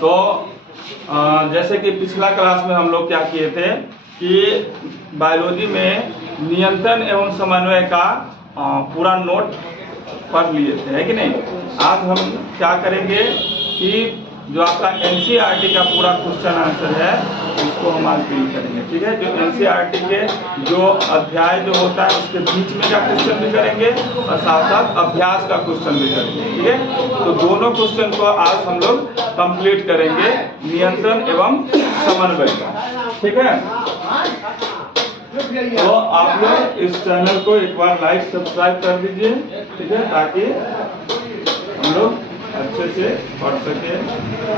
तो जैसे कि पिछला क्लास में हम लोग क्या किए थे कि बायोलॉजी में नियंत्रण एवं समन्वय का पूरा नोट पढ़ लिए थे, है कि नहीं। आज हम क्या करेंगे कि जो आपका एनसीईआरटी का पूरा क्वेश्चन आंसर है उसको हम आज फिल करेंगे, ठीक है। जो एनसीईआरटी के जो अध्याय जो होता है उसके बीच में का क्वेश्चन भी करेंगे और साथ साथ अभ्यास का क्वेश्चन भी करेंगे, ठीक है। तो दोनों क्वेश्चन को आज हम लोग कंप्लीट करेंगे, नियंत्रण एवं समन्वय का, ठीक है। तो आप लोग इस चैनल को एक बार लाइक सब्सक्राइब कर दीजिए, ठीक है, ताकि हम लोग अच्छे से पढ़ सके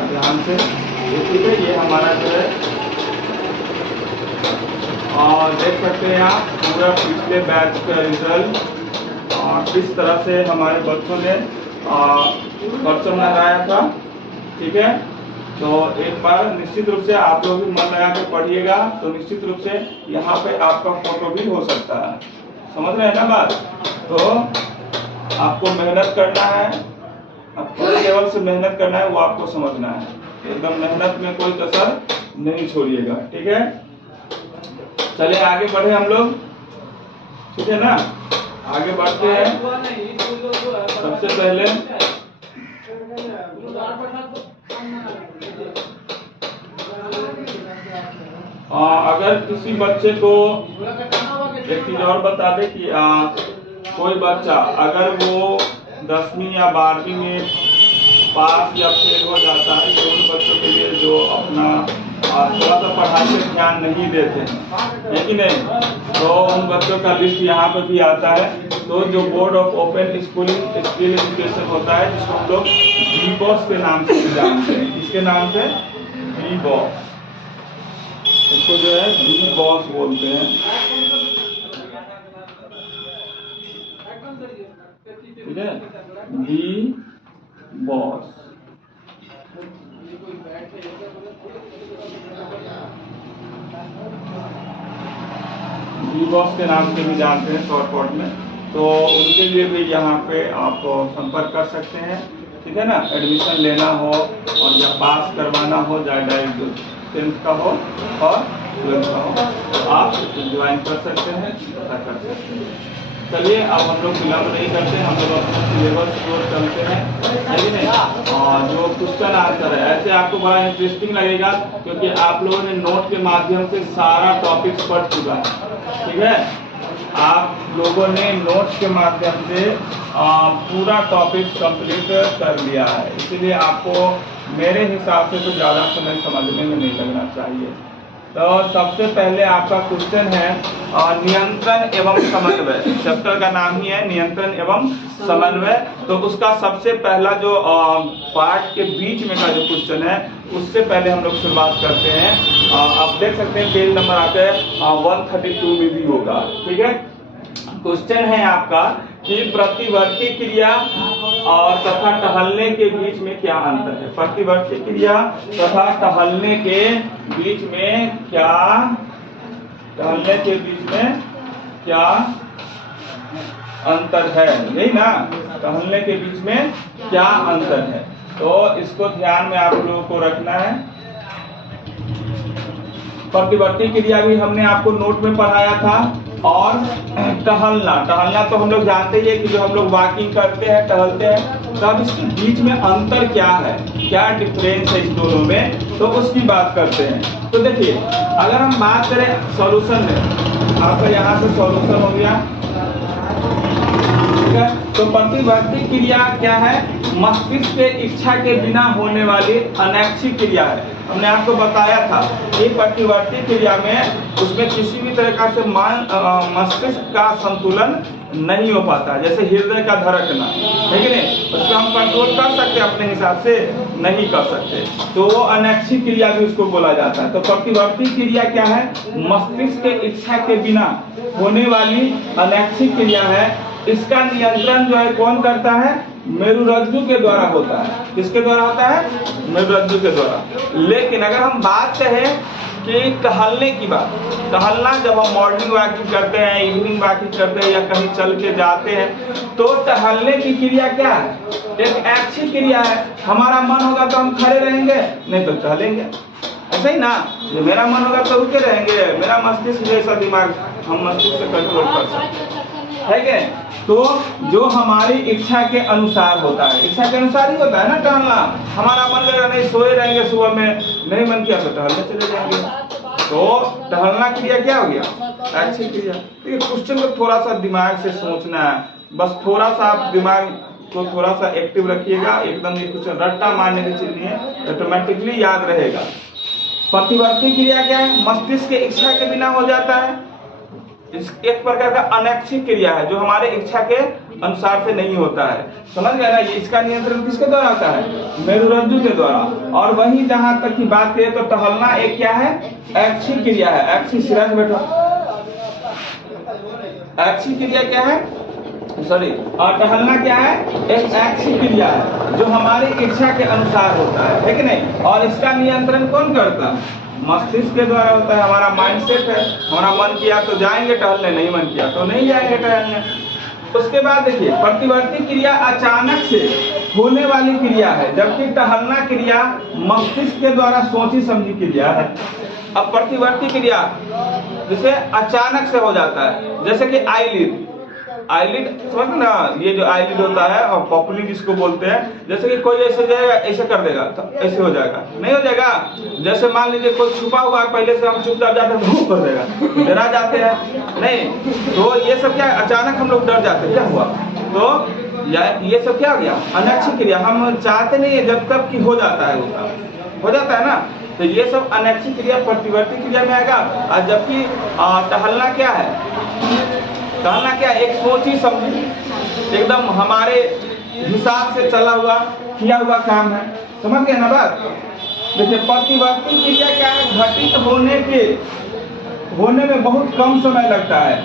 ध्यान से, ठीक है। ये हमारा जो है और देख सकते हैं आप पूरा पिछले बैच का रिजल्ट किस तरह से हमारे बच्चों ने परचम लगाया था, ठीक है। तो एक बार निश्चित रूप से आप लोग भी मन लगा के पढ़िएगा, तो निश्चित रूप से यहाँ पे आपका फोटो भी हो सकता है, समझ रहे हैं ना बात। तो आपको मेहनत करना है, अब किस लेवल से मेहनत करना है वो आपको समझना है, एकदम मेहनत में कोई कसर नहीं छोड़िएगा, ठीक है। चलिए आगे बढ़े हम लोग, ठीक है ना। आगे बढ़ते हैं। सबसे पहले अगर किसी बच्चे को एक चीज और बता दे कि कोई बच्चा अगर वो 10वीं या 12वीं में पास या फेल हो जाता है, तो उन बच्चों के लिए जो अपना थोड़ा सा पढ़ाई पे ध्यान नहीं देते है कि नहीं, तो उन बच्चों का लिस्ट यहाँ पे भी आता है। तो जो board of open schooling skill education होता है, जिसको हम लोग BBOS के नाम से जानते हैं, किसके नाम से, BBOS, इसको जो है BBOS बोलते हैं, ठीक है, BBOS। BBOS के नाम से भी जानते हैं शॉर्टकट में, तो उनके लिए भी यहाँ पे आप संपर्क कर सकते हैं, ठीक है ना। एडमिशन लेना हो और या पास करवाना हो, चाहे डायरेक्ट 10th का हो और 12th का हो, तो आप ज्वाइन कर सकते हैं, पता कर सकते हैं। चलिए अब हम लोग विलम्ब नहीं करते, हम लोग अपने सिलेबस की ओर चलते हैं, सही नहीं। और जो क्वेश्चन आंसर है ऐसे आपको बड़ा इंटरेस्टिंग लगेगा, क्योंकि आप लोगों ने नोट के माध्यम से सारा टॉपिक पढ़ चुका है, ठीक है। आप लोगों ने नोट्स के माध्यम से पूरा टॉपिक कंप्लीट कर लिया है, इसलिए आपको मेरे हिसाब से तो ज़्यादा समय समझने में नहीं लगना चाहिए। तो सबसे पहले आपका क्वेश्चन है नियंत्रण एवं समन्वय, चैप्टर का नाम ही है नियंत्रण एवं समन्वय। तो उसका सबसे पहला जो पार्ट के बीच में का जो क्वेश्चन है, उससे पहले हम लोग शुरुआत करते हैं। आप देख सकते हैं पेज नंबर आपके 132 में भी होगा, ठीक है। क्वेश्चन है आपका कि प्रतिवर्ती क्रिया और तथा टहलने के बीच में क्या अंतर है। प्रतिवर्ती क्रिया तथा टहलने के बीच में क्या, टहलने के बीच में क्या अंतर है, यही ना, टहलने के बीच में क्या अंतर है। तो इसको ध्यान में आप लोगों को रखना है। प्रतिवर्ती क्रिया भी हमने आपको नोट में पढ़ाया था, और टहलना तो हम लोग जानते ही है कि जो हम लोग वॉकिंग करते हैं, टहलते हैं, तो अब इसके बीच में अंतर क्या है, क्या डिफरेंस है इस दोनों में, तो उसकी बात करते हैं। तो देखिए अगर हम बात करें सॉल्यूशन में, आपका यहाँ पे सॉल्यूशन हो गया, ठीक है। तो प्रतिवर्ती क्रिया क्या है, मस्तिष्क के इच्छा के बिना होने वाली अनैच्छिक क्रिया है। हमने आपको बताया था कि प्रतिवर्ती क्रिया में उसमें किसी भी तरह से मस्तिष्क का संतुलन नहीं हो पाता, जैसे हृदय का धड़कना, है कि नहीं, उसको हम कंट्रोल कर सकते हैं अपने हिसाब से, नहीं कर सकते, तो वो अनैच्छिक क्रिया भी उसको बोला जाता है। तो प्रतिवर्ती क्रिया क्या है, मस्तिष्क के इच्छा के बिना होने वाली अनैच्छिक क्रिया है। इसका नियंत्रण जो है कौन करता है, मेरुरज्जु के द्वारा होता है। किसके द्वारा होता है? मेरुरज्जु के द्वारा। लेकिन अगर हम बात करें कि टहलने की बात, टहलना जब हम मॉर्निंग वॉकिंग करते हैं, इवनिंग वॉकिंग करते हैं या कहीं चल के जाते हैं, तो टहलने की क्रिया क्या है? एक ऐच्छिक क्रिया है। हमारा मन होगा तो हम खड़े रहेंगे, नहीं तो टहलेंगे, ऐसा ही ना। ये मेरा मन होगा तो रुके रहेंगे, मेरा मस्तिष्क जैसा दिमाग हम मस्तिष्क से कंट्रोल कर सकते है क्या? तो जो हमारी इच्छा के अनुसार होता है, इच्छा के अनुसार ही होता है ना टहलना। हमारा मन करेगा नहीं सोए रहेंगे, सुबह में नहीं मन किया तो टहलने चले जाएंगे। तो टहलना क्रिया क्या हो गया? ऐच्छिक क्रिया। देखिए क्वेश्चन को थोड़ा सा दिमाग से सोचना है, बस थोड़ा सा आप दिमाग को थोड़ा सा एक्टिव रखिएगा। एकदम ये कुछ रट्टा मारने की चीज नहीं है, ऑटोमेटिकली याद रहेगा। प्रतिवर्ती क्रिया क्या है? मस्तिष्क के इच्छा के बिना हो जाता है। एक प्रकार का अनैच्छिक क्रिया है जो हमारे इच्छा के अनुसार से नहीं होता है। समझ गए ना? ये इसका नियंत्रण किसके द्वारा होता है? मेरुरज्जु के द्वारा। और वही जहां तक की बात करें तो टहलना एक क्या है? ऐच्छिक क्रिया है। ऐच्छिक सिरा से बैठो। ऐच्छिक क्रिया क्या है? सॉरी, और टहलना क्या है? एक ऐच्छिक क्रिया है जो हमारी इच्छा के अनुसार होता है कि नहीं? और इसका नियंत्रण कौन करता है? मस्तिष्क के द्वारा होता है। हमारा माइंडसेट है, हमारा मन किया तो जाएंगे टहलने, नहीं मन किया तो नहीं जाएंगे टहलने। उसके बाद देखिए प्रतिवर्ती क्रिया अचानक से होने वाली क्रिया है, जबकि टहलना क्रिया मस्तिष्क के द्वारा सोची समझी क्रिया है। अब प्रतिवर्ती क्रिया जिसे अचानक से हो जाता है, जैसे कि आईलिड। आईलिड समझ ना, ये जो आईलिड होता है और पॉपुलर जिसको बोलते हैं, जैसे कि कोई ऐसे जाएगा ऐसे कर देगा तो ऐसे हो जाएगा, नहीं हो जाएगा। जैसे मान लीजिए कोई छुपा हुआ है, पहले से हम चुपचाप जाते हैं तो कर देगा, डरा जाते हैं नहीं। तो ये सब क्या है? अचानक हम लोग डर जाते हैं, क्या हुआ? तो ये सब क्या हो गया? अनैच्छिक क्रिया। हम चाहते नहीं है जब तक कि हो जाता है, हो जाता है ना। तो ये सब अनैच्छिक क्रिया प्रतिवर्ती क्रिया में आएगा। और जबकि टहलना क्या है? टहलना क्या? एक सोची समझी एकदम हमारे हिसाब से चला हुआ किया हुआ काम है। समझ गए ना बात? देखिए प्रतिवर्ती क्रिया क्या है? घटित होने में बहुत कम समय लगता है।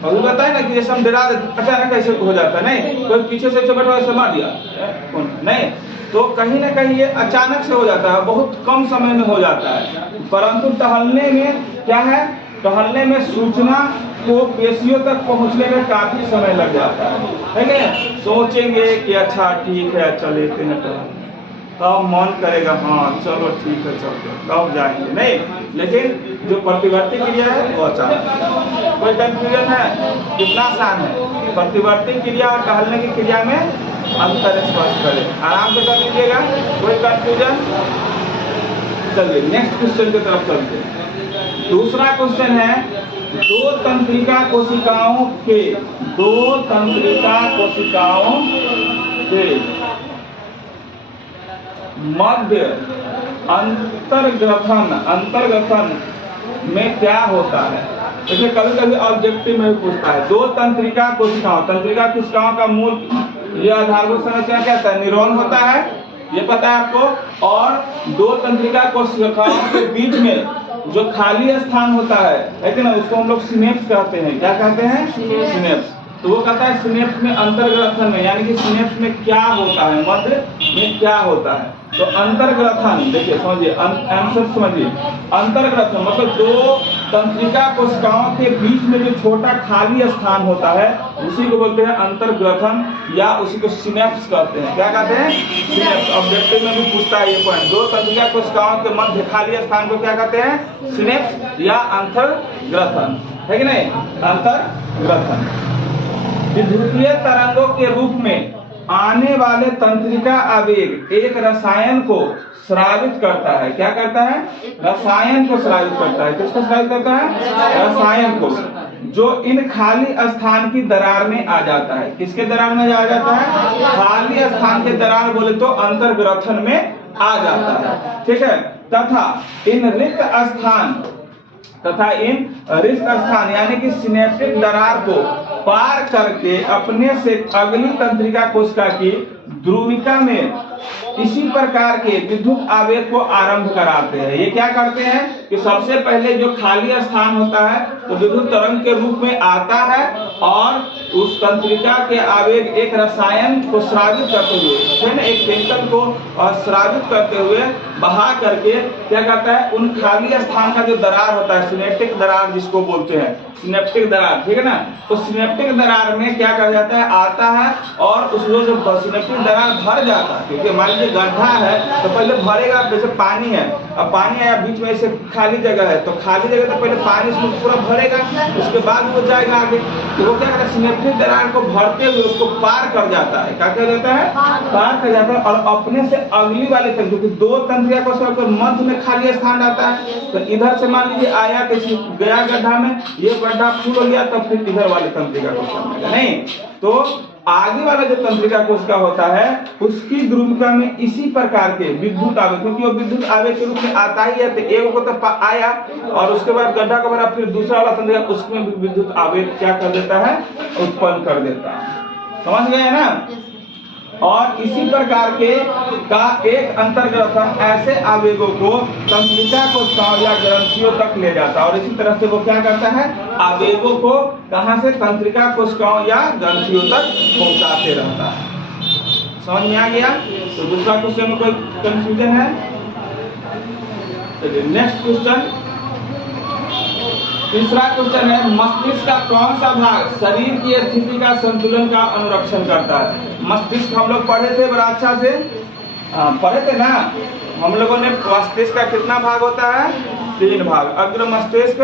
और वो बताए ना कि जैसे हम डरा अचानक ऐसे हो जाता है, नहीं कोई पीछे से बैठा ऐसे मार दिया नहीं, तो कहीं ना कहीं ये अचानक से हो जाता है, बहुत कम समय में हो जाता है। परंतु टहलने में क्या है? टहलने में सूचना को पेशियों तक पहुंचने में काफी समय लग जाता है ना? सोचेंगे कि अच्छा ठीक है चले हैं, तब मन करेगा हाँ चलो ठीक है चलते, तब जाएंगे नहीं। लेकिन जो प्रतिवर्ती क्रिया है वो अचानक। कोई कंफ्यूजन है? कितना आसान है? प्रतिवर्ती क्रिया और टहलने की क्रिया में अंतर स्पष्ट करें, आराम से कर लीजिएगा। कोई कंफ्यूजन? चलिए नेक्स्ट क्वेश्चन की तरफ चलते हैं। दूसरा क्वेश्चन है, दो तंत्रिका कोशिकाओं के मध्य अंतर्ग्रथन में क्या होता है? जैसे कभी कभी ऑब्जेक्टिव में पूछता है, दो तंत्रिका कोशिकाओं का मूल यह आधारभूत संरचना क्या है? न्यूरॉन होता है, ये पता है आपको। और दो तंत्रिका कोशिकाओं के बीच में जो खाली स्थान होता है कि ना, उसको हम लोग सिनेप्स कहते हैं। क्या कहते हैं? सिनेप्स। तो वो कहता है सिनेप्स में अंतर्ग्रथन में, यानी कि सिनेप्स में क्या होता है, मध्य में क्या होता है? तो अंतर्ग्रथन देखिए, समझिए आंसर समझिए। अंतर्ग्रथन मतलब दो तंत्रिका कोशिकाओं के बीच में जो छोटा खाली स्थान होता है उसी को बोलते हैं अंतर्ग्रथन, या उसी को सिनेप्स कहते हैं। क्या कहते हैं? सिनेप्स। ऑब्जेक्टिव में भी पूछता है ये पॉइंट। दो तंत्रिका कोशिकाओं के मध्य खाली स्थान को क्या कहते हैं? सिनेप्स या अंतर्ग्रथन, है कि नहीं? अंतर्ग्रथन। विद्युतीय तरंगों के रूप में आने वाले तंत्रिका आवेग एक रसायन को स्रावित करता है। क्या करता है? रसायन को स्रावित करता है। किसको स्रावित करता है? रसायन को, जो इन खाली स्थान की दरार में आ जाता है। किसके दरार में आ जाता है? खाली स्थान के दरार बोले तो अंतर्ग्रथन में आ जाता है, ठीक है। तथा इन रिक्त स्थान यानी कि सिनेप्टिक दरार को पार करके अपने से अगली तंत्रिका कोशिका की ध्रुविका में इसी प्रकार के विद्युत आवेग को आरंभ कराते हैं। ये क्या करते हैं? कि सबसे पहले जो खाली स्थान होता है तो विद्युत तरंग के रूप में आता है और उस तंत्रिका के आवेग एक रसायन को स्रावित करते हुए, है ना, एक केमिकल को स्रावित करते हुए बहा करके क्या करता है, उन खाली स्थान का जो दरार होता है, सिनेप्टिक दरार जिसको बोलते हैं, सिनेप्टिक दरार, ठीक है ना, तो सिनेप्टिक दरार में क्या कर जाता है, आता है और उसमें जो सिनेप्टिक दरार भर जाता है, क्योंकि मान लीजिए गड्ढा है तो पहले भरेगा, जैसे पानी है, अब पानी आया बीच में ऐसे खाली जगह है तो खाली जगह तो पहले पानी उसमें पूरा भरेगा, उसके बाद वो जाएगा आगे, तो वो क्या करता है, सिनेप्टिक दरार को भरते हुए उसको पार कर जाता है, क्या कर जाता है, पार कर जाता है और अपने से अगली वाले तंत्र, क्योंकि दो तंत्रिका को मध्य में खाली स्थान आता है, तो इधर से मान लीजिए आया किसी गया गड्ढा में, ये गड्ढा फुल हो गया तब फिर इधर वाले तंत्रिका को चलेगा नहीं, तो आगे वाला जो तंत्रिका कोशिका होता है उसकी ध्रुविका में इसी प्रकार के विद्युत आवेग, क्योंकि वो विद्युत आवेग के रूप में आता ही है, तो एक को तो आया और उसके बाद गड्ढा का बना, फिर दूसरा वाला तंत्रिका उसमें भी विद्युत आवेग क्या कर देता है, उत्पन्न कर देता है, समझ गए ना। और इसी प्रकार के का एक अंतर्गत ऐसे आवेगों को तंत्रिका कोशिकाओं या ग्रंथियों तक ले जाता है, और इसी तरह से वो क्या करता है, आवेगों को कहां से, तंत्रिका कोशिकाओं या ग्रंथियों तक पहुंचाते रहता है। समझ में आ गया। तो दूसरा क्वेश्चन में कोई कंफ्यूजन है? नेक्स्ट क्वेश्चन, तीसरा क्वेश्चन है, मस्तिष्क का कौन सा भाग शरीर की स्थिति का संतुलन का अनुरक्षण करता है? मस्तिष्क हम लोग पढ़े थे बड़ा अच्छा से, पढ़े थे ना हम लोगों ने। मस्तिष्क का कितना भाग होता है? 3 भाग, अग्र मस्तिष्क,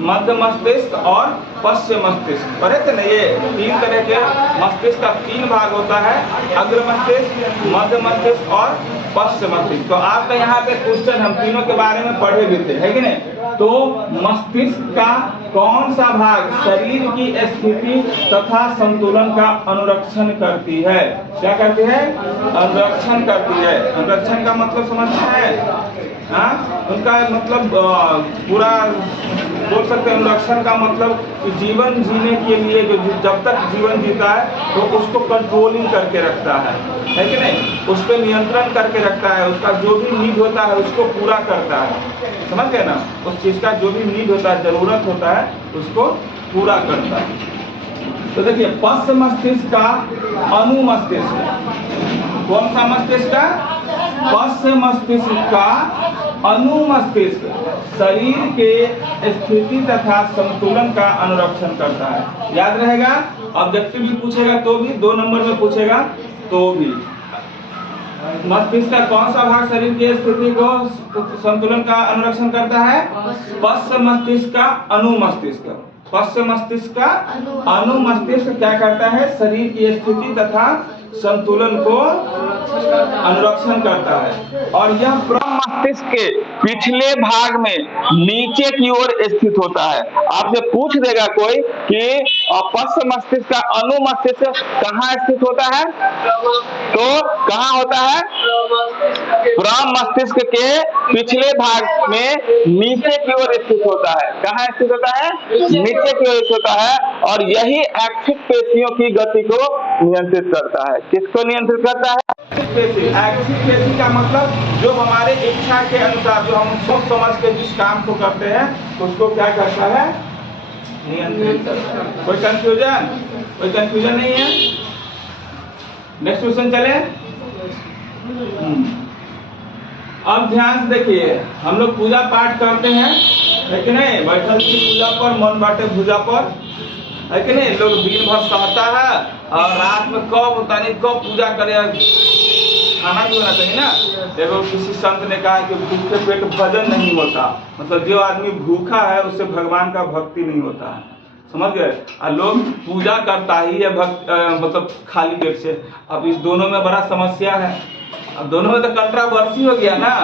मध्य मस्तिष्क और पश्च मस्तिष्क, पढ़े थे ना। ये 3 तरह के मस्तिष्क का 3 भाग होता है, अग्र मस्तिष्क, मध्य मस्तिष्क और पश्च मस्तिष्क। तो आपका यहाँ पे क्वेश्चन हम तीनों के बारे में पढ़े भी थे, है कि नहीं। तो मस्तिष्क का कौन सा भाग शरीर की स्थिति तथा संतुलन का अनुरक्षण करती है? क्या करती है? अनुरक्षण करती है। अनुरक्षण का मतलब समझते हैं? हाँ, उनका मतलब पूरा बोल सकते हैं। अनुरक्षण का मतलब जीवन जीने के लिए जो जब तक जीवन जीता है तो उसको कंट्रोलिंग करके रखता है कि नहीं, उस पर नियंत्रण करके रखता है, उसका जो भी नीड होता है उसको पूरा करता है, समझ गए ना। उस चीज का जो भी नीड होता है, जरूरत होता है, उसको पूरा करता है। तो देखिए, पश्च मस्तिष्क का अनु मस्तिष्क, कौन सा मस्तिष्क का? पश्च मस्तिष्क का अनु मस्तिष्क शरीर के स्थिति तथा संतुलन का अनुरक्षण करता है। याद रहेगा, ऑब्जेक्टिव भी पूछेगा तो भी, 2 नंबर में पूछेगा तो भी। मस्तिष्क का कौन सा भाग शरीर की स्थिति को संतुलन का अनुरक्षण करता है? पश्च मस्तिष्क का अनु मस्तिष्क। पश्च मस्तिष्क का अनु मस्तिष्क क्या करता है? शरीर की स्थिति तथा संतुलन को अनुरक्षण करता है। और यह प्रम मस्तिष्क के पिछले भाग में नीचे की ओर स्थित होता है। आपसे पूछ देगा कोई कि पश्च मस्तिष्क का अनु मस्तिष्क कहाँ स्थित होता है, तो कहाँ होता है? प्रम मस्तिष्क के पिछले भाग में नीचे की ओर स्थित होता है। कहाँ स्थित होता है? नीचे की ओर स्थित होता है। और यही ऐच्छिक पेशियों की गति को नियंत्रित करता है। किसको नियंत्रित करता है? ऐच्छिक पेशी का मतलब जो हमारे इच्छा के अनुसार, जो हम सोच समझ के जिस काम को करते हैं उसको क्या करता है? नियंत्रित करता है। कोई कंफ्यूजन? कोई कंफ्यूजन नहीं है? नेक्स्ट क्वेश्चन चले। अब ध्यान से देखिए, हम लोग पूजा पाठ करते हैं, है कि नहीं। बैठल की पूजा पर, मन बाटे भूजा पर, है कि नहीं। लोग दिन भर सहता है और रात में कब पूजा करे, खाना भी होना चाहिए ना। देखो, किसी संत ने कहा कि भूखे पेट भजन नहीं होता, मतलब जो आदमी भूखा है उससे भगवान का भक्ति नहीं होता है, समझ गए। और लोग पूजा करता ही है मतलब खाली पेट से। अब इस दोनों में बड़ा समस्या है। अब दोनों में तो कंट्रावर्सी हो गया ना।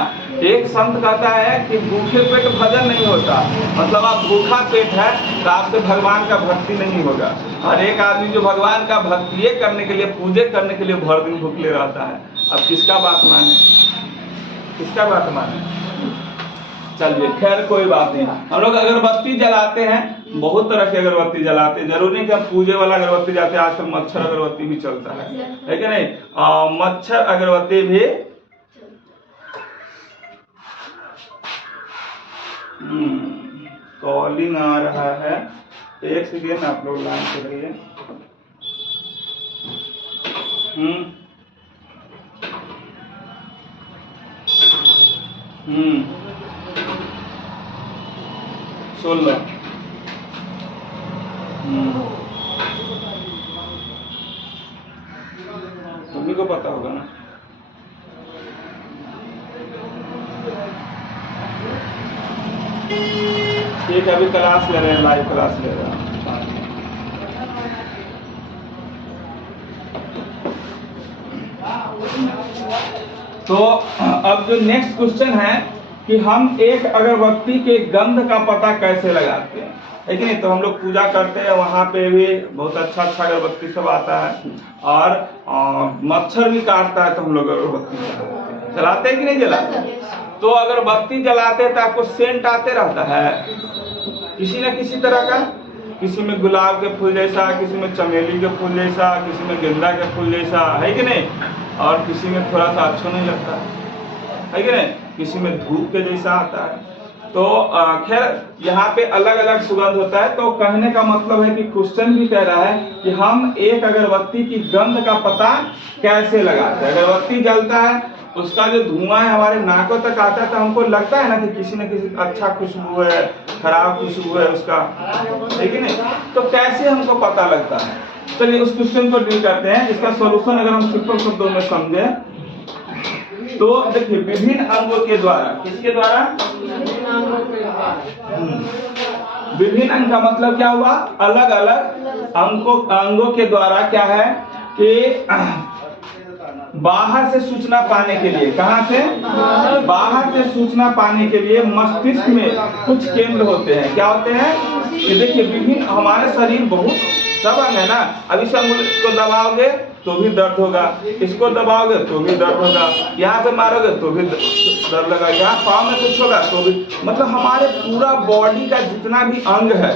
एक संत कहता है कि भूखे पेट भजन नहीं होता, मतलब आप भूखा पेट है तो आपसे भगवान का भक्ति नहीं होगा। और एक आदमी जो भगवान का भक्ति करने के लिए, पूजे करने के लिए भर दिन भूखले रहता है। अब किसका बात माने? किसका बात माने? चलिए, खैर कोई बात नहीं। हम लोग अगरबत्ती जलाते हैं, बहुत तरह की अगरबत्ती जलाते हैं। जरूरी नहीं कि हम पूजे वाला अगरबत्ती जाते हैं, आजकल मच्छर अगरबत्ती भी चलता है कि नहीं। मच्छर अगरबत्ती भी कॉलिंग आ रहा है, एक सेकेंड आप लोग लाइन पे रहिए। सुन लो। तुम्ही को पता होगा ना। ठीक है, अभी क्लास ले रहे हैं, लाइव क्लास ले रहे हैं। तो अब जो नेक्स्ट क्वेश्चन है कि हम एक अगरबत्ती के गंध का पता कैसे लगाते हैं, है कि नहीं। तो हम लोग पूजा करते हैं, वहां पे भी बहुत अच्छा अच्छा अगरबत्ती सब आता है, और मच्छर भी काटता है तो हम लोग अगरबत्ती जलाते हैं कि नहीं जलाते। तो अगरबत्ती जलाते हैं तो आपको सेंट आते रहता है किसी न किसी तरह का, किसी में गुलाब के फूल जैसा, किसी में चमेली के फूल जैसा, किसी में गेंदा के फूल जैसा, है कि नहीं, और किसी में थोड़ा सा अच्छा नहीं लगता है कि नहीं, किसी में धूप के जैसा आता है। तो खैर यहाँ पे अलग अलग सुगंध होता है। तो कहने का मतलब है कि क्वेश्चन भी कह रहा है कि हम एक अगरबत्ती की गंध का पता कैसे लगाते हैं। अगरबत्ती जलता है, उसका जो धुआं है हमारे नाकों तक आता है, तो हमको लगता है ना कि किसी न किसी अच्छा खुशबू है, खराब खुशबू है उसका, है कि नहीं। तो कैसे हमको पता लगता है, चलिए उस क्वेश्चन को डील करते हैं। इसका सॉल्यूशन अगर हम सिंपल शब्दों में समझे तो देखिए, विभिन्न अंगों के द्वारा, किसके द्वारा, विभिन्न अंग का मतलब क्या हुआ, अलग अलग अंगों के द्वारा क्या है कि बाहर से सूचना पाने के लिए, कहां से, बाहर से सूचना पाने के लिए मस्तिष्क में कुछ केंद्र होते हैं। क्या होते हैं कि देखिए, विभिन्न, हमारे शरीर बहुत सब अंग है ना। अब इस अंगुल को दबाओगे तो भी दर्द होगा, इसको दबाओगे तो भी दर्द होगा, यहाँ पे मारोगे तो भी दर्द लगा, यहाँ पाँव में कुछ होगा तो भी, मतलब हमारे पूरा बॉडी का जितना भी अंग है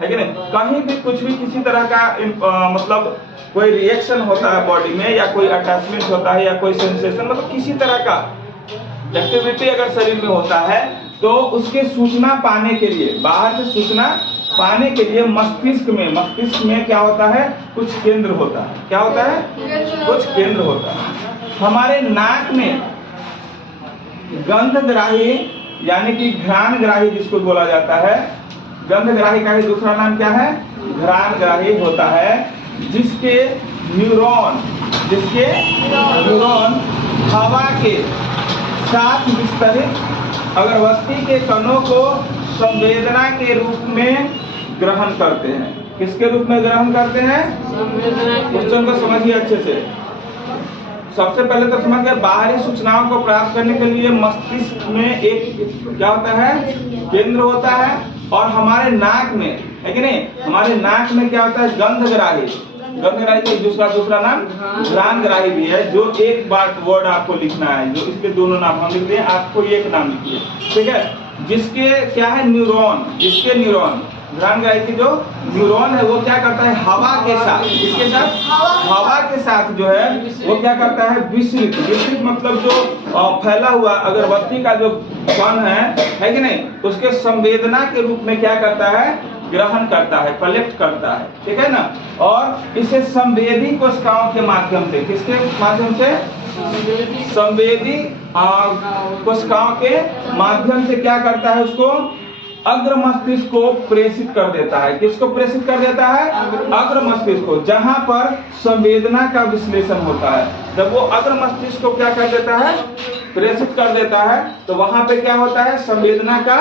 कि नहीं, कहीं भी कुछ भी किसी तरह का मतलब कोई रिएक्शन होता है बॉडी में, या कोई अटैचमेंट होता है, या कोई सेंसेशन, मतलब किसी तरह का एक्टिविटी अगर शरीर में होता है, तो उसके सूचना पाने के लिए, बाहर से सूचना पाने के लिए मस्तिष्क में क्या होता है, कुछ केंद्र होता है। क्या होता है, कुछ केंद्र होता है। हमारे नाक में गंधग्राही, यानी कि घ्राणग्राही जिसको बोला जाता है, गंधग्राही का ही दूसरा नाम क्या है, घ्राणग्राही होता है, जिसके न्यूरॉन हवा के साथ विस्तरित अगरबत्ती के कणों को संवेदना के रूप में ग्रहण करते हैं। किसके रूप में ग्रहण करते हैं, क्वेश्चन को समझिए अच्छे से। सबसे पहले तो समझ गए, बाहरी सूचनाओं को प्राप्त करने के लिए मस्तिष्क में एक क्या होता है, केंद्र होता है, और हमारे नाक में, है कि नहीं, हमारे नाक में क्या होता है, गंधग्राही का दूसरा नाम घ्राणग्राही भी है, जो एक बार वर्ड आपको लिखना है, जो इसके दोनों नाम हम लिख दिए, आपको एक नाम लिखिए, ठीक है। जिसके क्या है, न्यूरॉन, घ्राणग्राही की जो न्यूरॉन है वो क्या करता है, हवा के साथ, इसके साथ हवा के साथ जो है वो क्या करता है, विस्तृत मतलब जो फैला हुआ अगरबत्ती का जो कण है कि नहीं, उसके संवेदना के रूप में क्या करता है, ग्रहण करता है, कलेक्ट करता है, ठीक है ना। और इसे संवेदी कोशिकाओं के माध्यम से, किसके माध्यम से, संवेदी कोशिकाओं के माध्यम से क्या करता है, उसको अग्र मस्तिष्क को प्रेषित कर देता है। किसको प्रेषित कर देता है, अग्र मस्तिष्क को, जहां पर संवेदना का विश्लेषण होता है। जब वो अग्र मस्तिष्क को क्या कर देता है, प्रेषित कर देता है, तो वहां पे क्या होता है, संवेदना का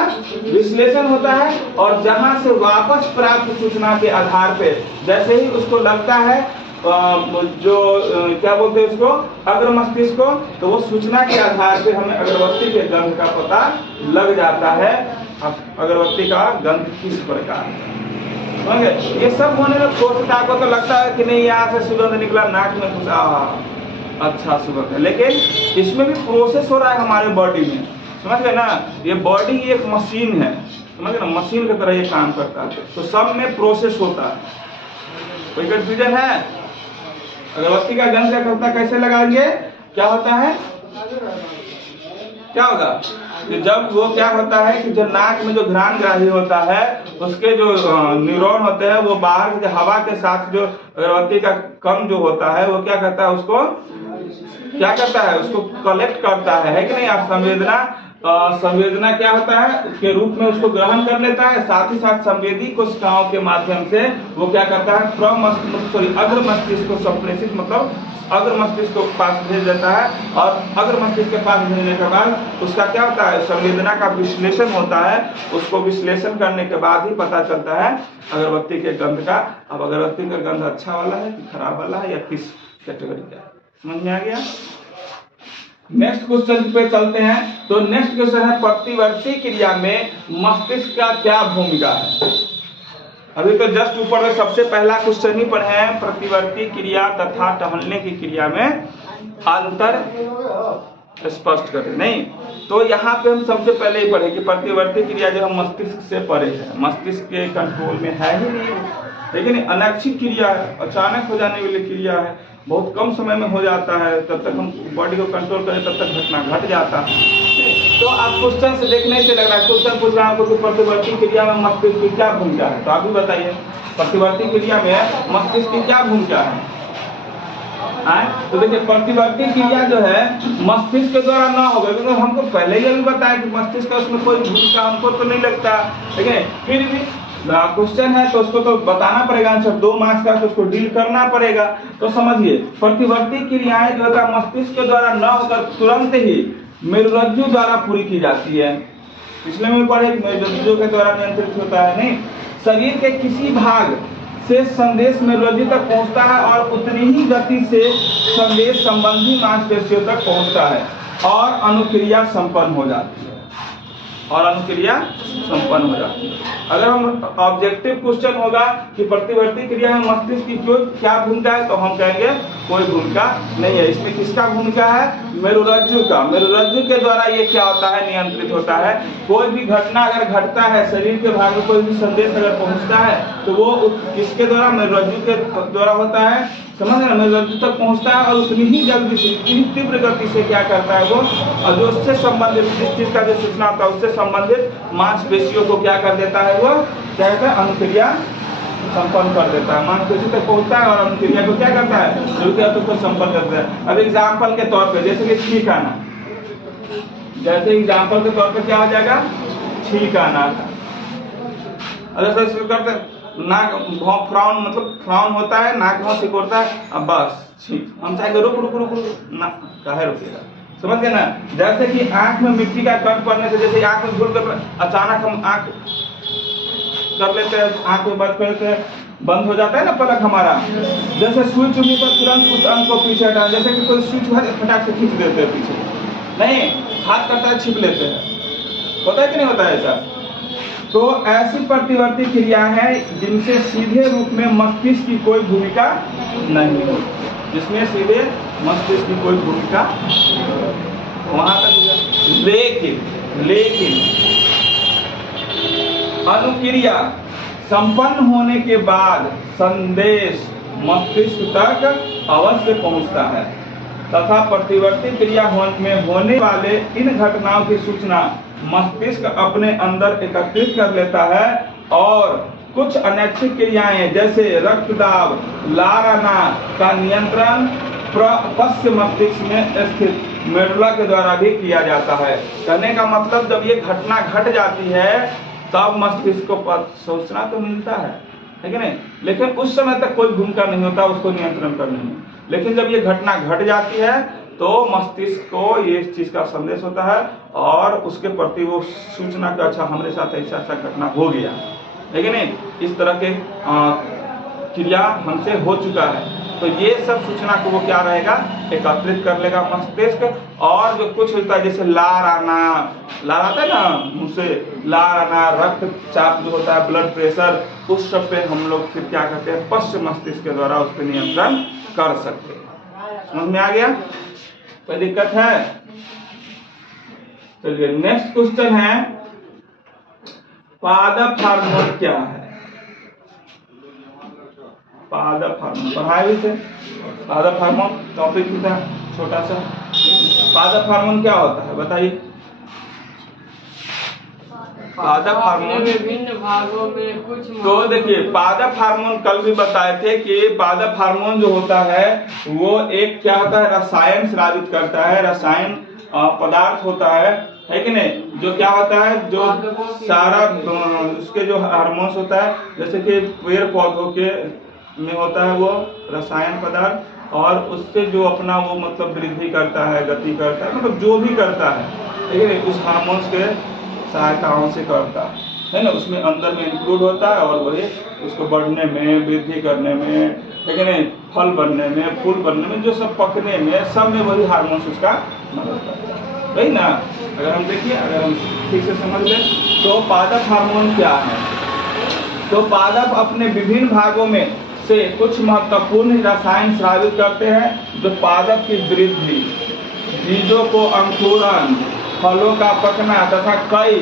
विश्लेषण होता है, और जहां से वापस प्राप्त सूचना के आधार पे जैसे ही उसको लगता है जो क्या बोलते हैं उसको, अग्र मस्तिष्क को, तो वो सूचना के आधार पे हमें अगरबत्ती के गंध का पता लग जाता है, अगरबत्ती का गंध किस प्रकार है। ये सब होने में कोशिका को तो लगता है कि नहीं यहाँ से सुगंध निकला, नाक में घुसा, अच्छा सुगंध है, लेकिन इसमें भी प्रोसेस हो रहा है हमारे बॉडी में, समझ गए ना। ये बॉडी एक मशीन है, समझ गए ना, मशीन की तरह ये काम करता है, तो सब में प्रोसेस होता है। कोई कंफ्यूजन है, अगरबत्ती का गंध का पता कैसे लगाएंगे, क्या होता है, क्या होगा, कि जब वो क्या होता है कि जो नाक में जो घ्राणग्राही होता है उसके जो न्यूरॉन होते हैं वो बाहर के हवा के साथ जो अगरबत्ती का कण जो होता है वो क्या करता है, उसको क्या करता है, उसको कलेक्ट करता है कि नहीं। आप संवेदना क्या होता है उसके रूप में उसको ग्रहण कर लेता है, साथ ही साथ संवेदी कोशिकाओं के माध्यम से वो क्या करता है, अग्र मस्तिष्क को संप्रेषित मतलब अग्र मस्तिष्क को पास भेज देता है। और अग्र मस्तिष्क के पास भेजने के बाद उसका क्या होता है, संवेदना का विश्लेषण होता है। उसको विश्लेषण करने के बाद ही पता चलता है अगरबत्ती के गंध का। अब अगरबत्ती का गंध अच्छा वाला है कि खराब वाला है या किस कैटेगरी का है, समझ में आ गया। नेक्स्ट क्वेश्चन पे चलते हैं। तो नेक्स्ट क्वेश्चन है प्रतिवर्ती क्रिया में मस्तिष्क का क्या भूमिका है। अभी तो जस्ट ऊपर में सबसे पहला क्वेश्चन ही पढ़े हैं, प्रतिवर्ती क्रिया तथा टहलने की क्रिया में अंतर स्पष्ट करें। नहीं तो यहाँ पे हम सबसे पहले ही पढ़े कि प्रतिवर्ती क्रिया जो हम मस्तिष्क से परे है, मस्तिष्क के कंट्रोल में है ही नहीं, लेकिन अनैच्छिक क्रिया है, अचानक हो जाने वाली क्रिया है, बहुत कम समय में हो जाता है। तब तक हम बॉडी को कंट्रोल करें तब तक घटना घट जाता है। तो आप क्वेश्चन से देखने से लग रहा है, क्वेश्चन पूछ रहा है आपको कि प्रतिवर्ती क्रिया में मस्तिष्क की क्या भूमिका है। तो आप भी बताइए प्रतिवर्ती क्रिया में मस्तिष्क की क्या भूमिका है। तो देखिए प्रतिवर्ती क्रिया जो है मस्तिष्क के द्वारा ना होगा, क्योंकि हमको पहले ही अभी बताया कि मस्तिष्क का उसमें कोई भूमिका हमको तो नहीं लगता, लेकिन फिर भी क्वेश्चन है तो उसको तो बताना पड़ेगा आंसर, 2 मार्क्स का तो उसको डील करना पड़ेगा। तो समझिए प्रतिवर्ती क्रियाएं जो है मस्तिष्क के द्वारा न होकर तुरंत ही मेरुरज्जु द्वारा पूरी की जाती है। पिछले में पढ़े मेरुरज्जु के द्वारा नियंत्रित होता है। नहीं, शरीर के किसी भाग से संदेश मेरुरज्जु तक पहुंचता है और उतनी ही गति से संदेश संबंधी मांसपेशियों तक पहुंचता है और अनुक्रिया संपन्न हो जाती है। अगर हम ऑब्जेक्टिव क्वेश्चन होगा कि प्रतिवर्ती क्रिया में मस्तिष्क की क्या भूमिका है, तो हम कहेंगे कोई भूमिका नहीं है। इसमें किसका भूमिका है, मेरुरज्जु का। मेरुरज्जु के द्वारा ये क्या होता है, नियंत्रित होता है। कोई भी घटना अगर घटता है, शरीर के भाग में कोई भी संदेश अगर पहुंचता है तो वो किसके द्वारा, मेरुरज्जु के द्वारा होता है, समझ रहे, मेरुरज्जु तक पहुंचता है और उतनी ही जल्दी से, इतनी तीव्र गति से क्या करता है वो, और जो उससे संबंधित जिस चीज का जो सूचना होता है उससे संबंधित मांसपेशियों को क्या कर देता है, वो क्या कहता है, अनुक्रिया संपन्न कर देता है। मांसपेशी तक पहुंचता है और अनुक्रिया को क्या करता है, अनुक्रिया को संपन्न करता है। अब एग्जाम्पल के तौर पर जैसे कि छींक आना, जैसे एग्जाम्पल के तौर पर क्या हो जाएगा, छींक आना। अगर शुरू करते नाक फ्राउन, मतलब फ्राउन होता है, नाक मुंह सिकोड़ता है, अब बस छींक, हम चाहेंगे रुक रुक रुक रुक ना, काहे रुकेगा, समझ गए ना। जैसे कि आंख में मिट्टी का कण पड़ने से, जैसे आंख में धूल कर अचानक हम आंख कर लेते हैं, आंख में बंद करते हैं, बंद हो जाता है ना पलक हमारा, जैसे सुई चुनी पर तुरंत उस अंग को पीछे हटा, जैसे कि कोई स्विच फटाक से खींच देते हैं पीछे, नहीं हाथ करता है छिप लेते हैं, होता है कि नहीं होता है ऐसा। तो ऐसी प्रतिवर्ती क्रिया है जिनसे सीधे रूप में मस्तिष्क की कोई भूमिका नहीं है, जिसमें सीधे मस्तिष्क की कोई भूमिका वहां तक। लेकिन अनुक्रिया संपन्न होने के बाद संदेश मस्तिष्क तक अवश्य पहुंचता है तथा प्रतिवर्ती क्रिया में होने वाले इन घटनाओं की सूचना मस्तिष्क अपने अंदर एकत्रित कर लेता है। और कुछ अनैच्छिक क्रियाएं जैसे रक्तदाब, लाराना का नियंत्रण पश्च मस्तिष्क में स्थित मेडुला के द्वारा भी किया जाता है। कहने का मतलब जब ये घटना घट जाती है तब मस्तिष्क को सूचना तो मिलता है कि नहीं, लेकिन उस समय तक कोई भूमिका नहीं होता उसको नियंत्रण करने में। लेकिन जब ये घटना घट जाती है तो मस्तिष्क को ये चीज का संदेश होता है और उसके प्रति वो सूचना का, अच्छा हमारे साथ ऐसा ऐसा घटना हो गया, लेकिन इस तरह के क्रिया हमसे हो चुका है, तो ये सब सूचना को वो क्या रहेगा, एकत्रित कर लेगा मस्तिष्क। और जो कुछ होता है जैसे लार आता है ना मुंह से, लार आना, रक्तचाप जो होता है, ब्लड प्रेशर, उस सब पे हम लोग फिर क्या करते हैं, पश्च मस्तिष्क के द्वारा उस पर नियंत्रण कर सकते हैं। समझ में आ गया, कोई दिक्कत है। चलिए नेक्स्ट क्वेश्चन है, पादप हार्मोन क्या है। पादप हार्मोन पढ़ाई थे, पादप हार्मोन टॉपिक था छोटा सा। पादप हार्मोन क्या होता है बताइए। पादप हार्मोन विभिन्न भागों में कुछ तो देखिए पादप हार्मोन कल भी बताए थे कि पादप हार्मोन जो होता है वो एक क्या होता है, रसायन स्रावित करता है, रसायन पदार्थ होता है कि नहीं, जो क्या होता है, जो सारा उसके जो हार्मोन्स होता है, जैसे कि पेड़ पौधों के में होता है वो रसायन पदार्थ, और उससे जो अपना वो मतलब वृद्धि करता है, गति करता है, मतलब जो भी करता है, ठीक है, उस हार्मोन्स के सहायताओं से करता है ना, उसमें अंदर में इंक्लूड होता है, और वही उसको बढ़ने में, वृद्धि करने में, ठीक है, नहीं, फल बनने में, फूल बनने में, जो सब पकने में, सब में वही हार्मोन्स उसका मदद करता है, वही ना। अगर हम देखिए, अगर हम ठीक से समझ लें तो पादप हार्मोन क्या है, तो पादप अपने विभिन्न भागों में से कुछ महत्वपूर्ण रसायन स्रावित करते हैं जो पादप की वृद्धि, बीजों को अंकुरन, फलों का पकना तथा कई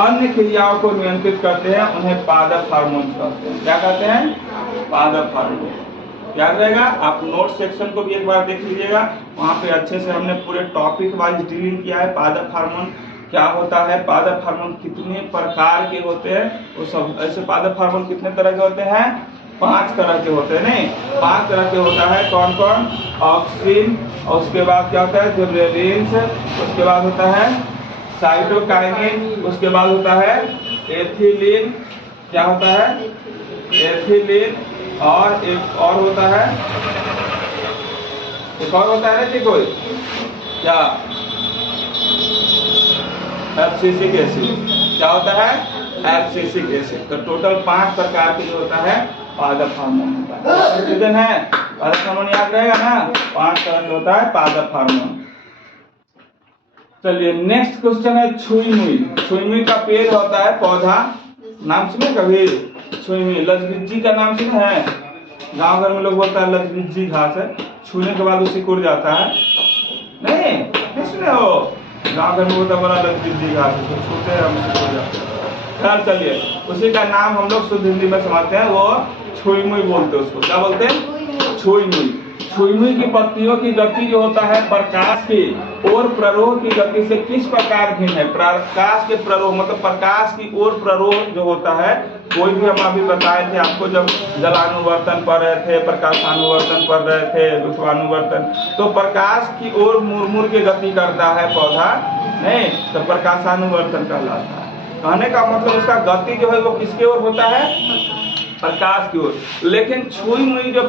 अन्य क्रियाओं को नियंत्रित करते हैं, उन्हें पादप हार्मोन कहते हैं। क्या कहते हैं? पादप हार्मोन। याद रहेगा, आप नोट सेक्शन को भी एक बार देख लीजिएगा, वहाँ पे अच्छे से हमने पूरे टॉपिक वाइज डीलिंग किया है। पादप हार्मोन क्या होता है, पादप हार्मोन कितने प्रकार के होते हैं, वो सब ऐसे पादप हार्मोन कितने तरह के होते हैं, 5 तरह के होते हैं, नहीं 5 तरह के होता है। कौन कौन? ऑक्सिन, और उसके बाद क्या होता है, जिबरेलिन्स, उसके बाद होता है साइटोकाइनिन, उसके बाद होता है एथिलीन, क्या होता है, एथिलीन, और एक और होता है, एक और होता है ना कोई, क्या, एब्सिसिक एसिड, क्या होता है, एब्सिसिक एसिड। तो टोटल 5 प्रकार के जो होता है पादप हार्मोन होता है। कितने हैं पादप हार्मोन, याद रहेगा ना, 5 तरह के होता है पादप हार्मोन। चलिए नेक्स्ट क्वेश्चन है छुई मुई। छुई मुई का पेड़ होता है, पौधा, नाम सुने कभी, छुई मुई, लजगिज्जी का नाम सुने हैं, गांव घर में लोग बोलता है लजगिज्जी घास है, छूने के बाद उसी कुड़ जाता है, नहीं सुने हो, गांव घर में बोलता बड़ा लजगिज्जी घास है, तो छूते हैं हम उसी कुड़ जाते हैं। खैर चलिए, उसी का नाम हम लोग शुद्ध हिंदी में समझते हैं, वो छुई मुई बोलते हैं, उसको क्या बोलते हैं, छुई मुई। छुई मुई की पत्तियों की गति जो होता है प्रकाश की ओर प्ररोह की गति से किस प्रकार भिन्न है। प्रकाश के प्ररोह मतलब प्रकाश की ओर प्ररोह जो होता है, कोई भी हम अभी बताए थे आपको जब जलानुवर्तन पढ़ रहे थे, प्रकाशानुवर्तन पढ़ रहे थे, ऋतुवानुवर्तन, तो प्रकाश की ओर मुड़ के गति करता है पौधा, नहीं तो प्रकाशानुवर्तन कहलाता है। कहने का मतलब उसका गति जो है वो किसके ओर होता है, प्रकाश की ओर। लेकिन छुई मुई जो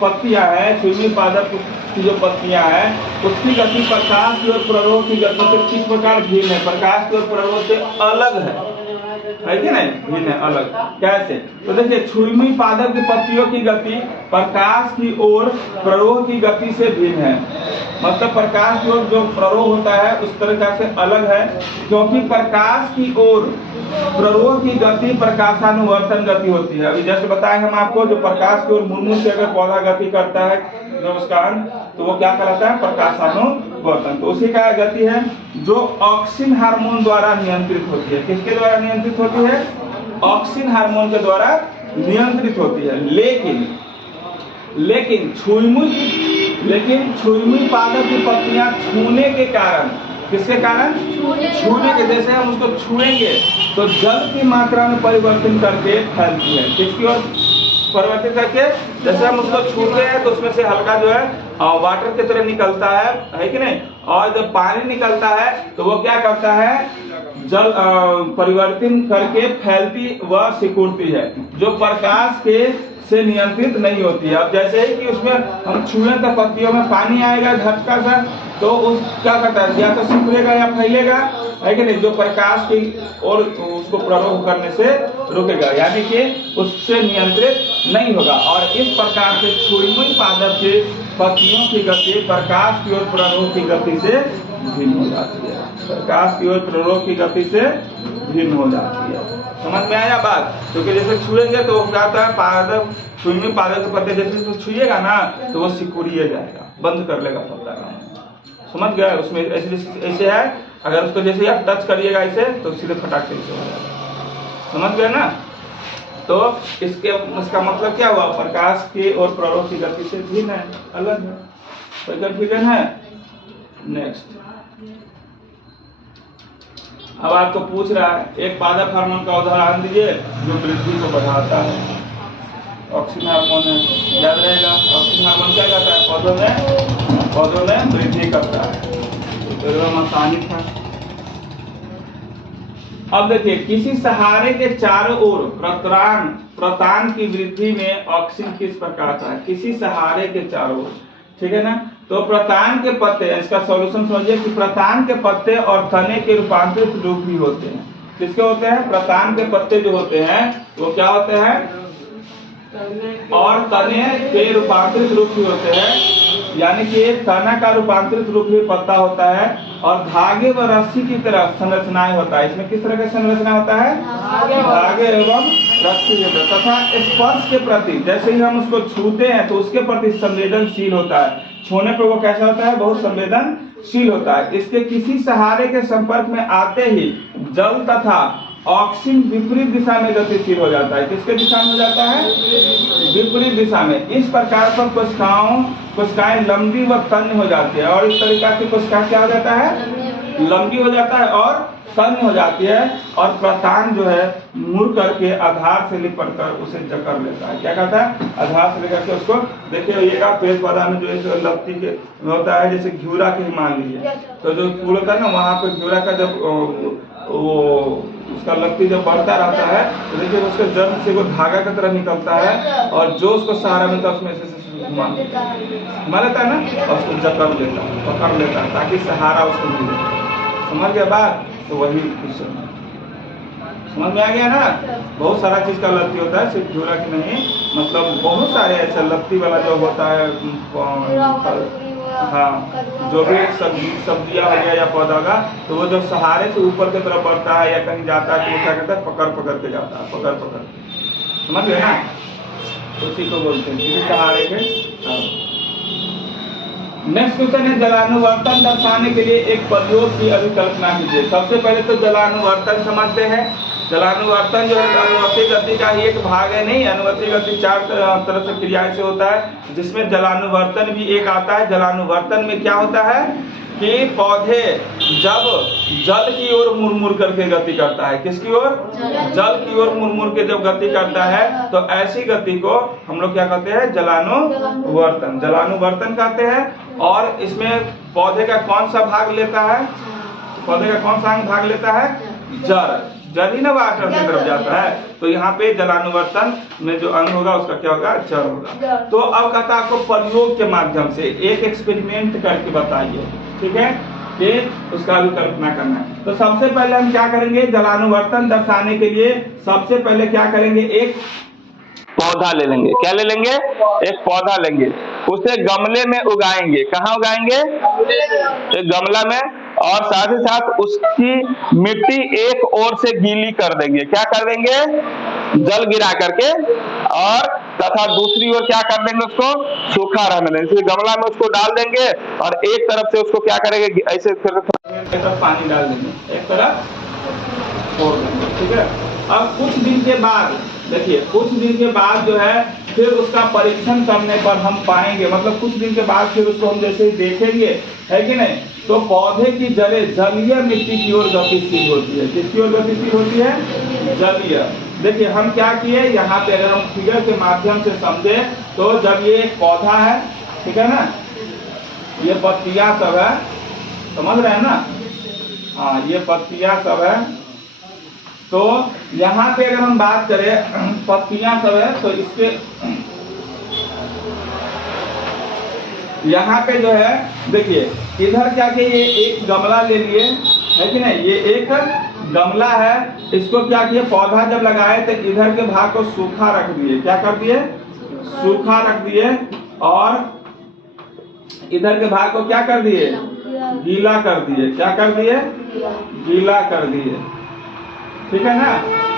पत्तियां हैं, छुई मुई पादप की जो पत्तियां हैं, उसकी गति प्रकाश की ओर प्ररोह की गति से किस प्रकार भिन्न है, प्रकाश की ओर प्ररोह से अलग है कि नहीं, भिन्न है, अलग। कैसे? तो देखिए छुई मुई पादप की पत्तियों की गति प्रकाश की ओर प्ररोह की गति से भिन्न है, मतलब प्रकाश की ओर जो प्ररोह होता है उस तरह से अलग है, क्योंकि प्रकाश की ओर प्ररोह की गति प्रकाशानुवर्तन गति होती है। अभी जैसे बताए हम आपको, जो प्रकाश की ओर मुड़ से अगर पौधा गति करता है जो उसका अंग, तो वो क्या कहलाता है, प्रकाशानुवर्तन। तो उसी का गति है जो ऑक्सिन हार्मोन द्वारा नियंत्रित होती है। किसके द्वारा नियंत्रित होती है? ऑक्सिन हार्मोन के द्वारा नियंत्रित होती है। लेकिन छुई मुई पादप की पत्तियां छूने के कारण, किसके कारण? छूने के, जैसे हम उसको छुएंगे तो जल की मात्रा में परिवर्तन करके फैलती है। किसकी ओर परिवर्तित करके? जैसे हम उसको छूते हैं तो उसमें से हल्का जो है वाटर की तरह निकलता है कि नहीं, और जब पानी निकलता है तो वो क्या करता है, जल परिवर्तन करके फैलती व सिकुड़ती है, जो प्रकाश के से नियंत्रित नहीं होती है। अब जैसे ही कि उसमें हम छुए तो पत्तियों में पानी आएगा झटका सा, तो उस क्या करता है, या तो सिकुड़ेगा या फैलेगा, है कि नहीं, जो प्रकाश की और उसको प्ररोह करने से रुकेगा, यानी कि उससे नियंत्रित नहीं होगा। और इस प्रकार से छुई मुई पादप के पत्तियों की गति प्रकाश की ओर प्ररोह की गति से भिन्न हो जाती है, प्रकाश की ओर प्ररोह की गति से भिन्न हो जाती है। समझ में आया बात? क्योंकि जैसे छुएंगे तो क्या होता है, पादप छुई मुई पादप के पत्ते जैसे तो छुएगा ना तो वो सिकुड़िए जाएगा, बंद कर लेगा पत्ता का। समझ गए? उसमें ऐसे है, अगर उसको जैसे आप टच करिएगा ऐसे तो सीधे फटाक से हो जाएगा। समझ गए ना? तो इसका मतलब क्या हुआ, प्रकाश की और प्ररोह की गति से भिन्न है, अलग है। कोई कंफ्यूजन है? नेक्स्ट अब आपको पूछ रहा है एक पादप हार्मोन का उदाहरण दीजिए जो वृद्धि को बढ़ाता है। ऑक्सिन हार्मोन है, याद रहेगा। ऑक्सिन हार्मोन क्या करता है? पौधों में वृद्धि करता है। तो एकदम आसानी था। अब देखिए किसी सहारे के चारों ओर प्रतान की वृद्धि में ऑक्सिन किस प्रकार का है? किसी सहारे के चारों ओर, ठीक है ना। तो प्रतान के पत्ते, इसका सॉल्यूशन समझिए कि प्रतान के पत्ते और तने के रूपांतरित रूप भी होते हैं। किसके होते हैं? प्रतान के पत्ते जो होते हैं वो क्या होते हैं? और तने के रूपांतरित रूप भी होते हैं, यानी कि एक तना का रूपांतरित रूप भी पत्ता होता है और धागे व रस्सी की तरह संरचनाएं होता है। इसमें किस तरह का संरचना होता है? धागे एवं रस्सी की तरह। तथा स्पर्श के प्रति जैसे ही हम उसको छूते हैं तो उसके प्रति संवेदनशील होता है। छूने पर वो कैसा होता है? बहुत संवेदनशील होता है। इसके किसी सहारे के संपर्क में आते ही जल तथा ऑक्सीजन विपरीत दिशा में गतिशील हो जाता है। किसके दिशा में हो जाता है? विपरीत दिशा में। इस प्रकार पर कोशिकाएं लंबी व तन्य हो जाती है और इस तरीका से कोशिका क्या हो जाता है? लंबी हो जाता है और तन्य हो जाती है और प्रतान जो है मुड़ करके आधार से लिपट कर उसे जकड़ लेता है। क्या कहता है? आधार से लेकर के उसको देखिए ये पेड़ पौधा में जो लत्ती के होता है, जैसे घिउरा के ही मान लीजिए, तो जो फूल होता है ना वहाँ पे घिउरा का जब वो उसका लत्ती जब बढ़ता रहता है तो देखिए उसके जड़ से वो धागा की तरह निकलता है और जो उसको सहारा मिलता है उसमें से घुमा लेता है ना और उसको जकड़ लेता है, पकड़ लेता है ताकि सहारा उसको मिले। समझ गया बात? तो वही समझ में आ गया ना। बहुत सारा चीज का लत्ती होता है, सिर्फ घिउरा की नहीं, मतलब बहुत सारे ऐसे लत्ती वाला जो होता है। हाँ, जो भी सब्जियां हो गया या पौधा का, तो वो जब सहारे से ऊपर की तरफ बढ़ता है या कहीं जाता है तो क्या कहता है? पकड़ के जाता है, पकड़ के। समझ गए ना? उसी को बोलते हैं किसी सहारे के। नेक्स्ट क्वेश्चन है जलानुवर्तन दर्शाने के लिए एक प्रयोग की अभिकल्पना कीजिए। सबसे पहले तो जलानुवर्तन समझते हैं। जलानुवर्तन जो है अनुवर्ती गति का ही एक भाग है। नहीं, अनुवर्ती गति 4 तरह से क्रियाएं से होता है, जिसमें जलानुवर्तन भी एक आता है। जलानुवर्तन में क्या होता है कि पौधे जब जल की ओर मुड़ करके गति करता है। किसकी ओर? जल की ओर मुड़ के जब गति करता है तो ऐसी गति को हम लोग क्या कहते हैं? जलानुवर्तन। जलानुवर्तन कहते हैं। और इसमें पौधे का कौन सा भाग लेता है? पौधे का कौन सा अंग भाग लेता है? जड़ ही ना वाटर की तरफ जाता है। तो यहाँ पे जलानुवर्तन में जो अंग होगा उसका क्या होगा? जड़ होगा। तो अब कहता है आपको प्रयोग के माध्यम से एक एक्सपेरिमेंट करके बताइए, ठीक है, कि उसका भी कल्पना करना है। तो सबसे पहले हम क्या करेंगे? जलानुवर्तन दर्शाने के लिए सबसे पहले क्या करेंगे? एक पौधा ले लेंगे। क्या ले लेंगे? एक पौधा लेंगे, उसे गमले में उगाएंगे। कहाँ उगाएंगे? एक गमला में। और साथ ही साथ उसकी मिट्टी एक ओर से गीली कर देंगे। क्या कर देंगे? जल गिरा करके। और तथा दूसरी ओर क्या कर देंगे? उसको सूखा रहने देंगे। गमला में उसको डाल देंगे और एक तरफ से उसको क्या करेंगे? ऐसे पानी डाल देंगे, एक तरफ छोड़ देंगे, ठीक है। अब कुछ दिन के बाद देखिए, कुछ दिन के बाद जो है फिर उसका परीक्षण करने पर हम पाएंगे, मतलब कुछ दिन के बाद फिर उसको हम जैसे ही देखेंगे, है कि नहीं, तो पौधे की जड़ें जलीय मिट्टी की ओर गतिशील होती है। किसकी ओर गतिशील होती है? जलीय। देखिए हम क्या किए यहाँ पे, अगर हम फिगर के माध्यम से समझे तो जब ये एक पौधा है, ठीक है ना, ये पत्तियां सब है, समझ रहे हैं ना? हाँ, ये पत्तियां सब है। तो यहाँ पे अगर हम बात करें पत्तियां सब है तो इसके यहाँ पे जो है देखिए इधर क्या कि ये एक गमला ले लिए, है कि नहीं, ये एक गमला है। इसको क्या किए? पौधा जब लगाए तो इधर के भाग को सूखा रख दिए। क्या कर दिए? सूखा रख दिए। और इधर के भाग को क्या कर दिए? गीला कर दिए। क्या कर दिए? गीला कर दिए, ठीक है ना।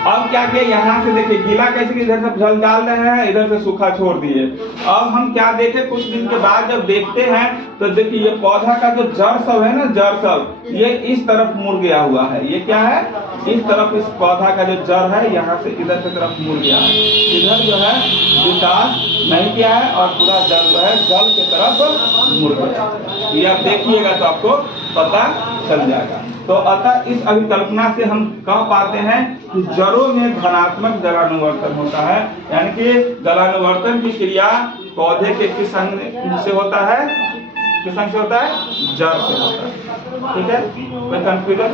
अब क्या किया? यहाँ से देखिए गीला कैसे, इधर से जल डाल रहे हैं, इधर से सूखा छोड़ दिए। अब हम क्या देखे? कुछ दिन के बाद जब देखते हैं तो देखिए ये पौधा का जो जड़ सब है ना, जड़ सब ये इस तरफ मुड़ गया हुआ है। ये क्या है? इस तरफ इस पौधा का जो जड़ है यहाँ से इधर की तरफ मुड़ गया है। इधर जो है विकास नहीं किया है और पूरा जड़ जो है जल की तरफ मुड़ गया। ये आप देखिएगा तो आपको पता चल जाएगा। तो अतः इस अभिकल्पना से हम कह पाते हैं कि जड़ों में धनात्मक जलानुवर्तन होता है, यानी कि जलानुवर्तन की क्रिया पौधे के किस अंग से होता है, किस अंग से होता है, जड़ से होता है। ठीक है, कोई कंफ्यूजन?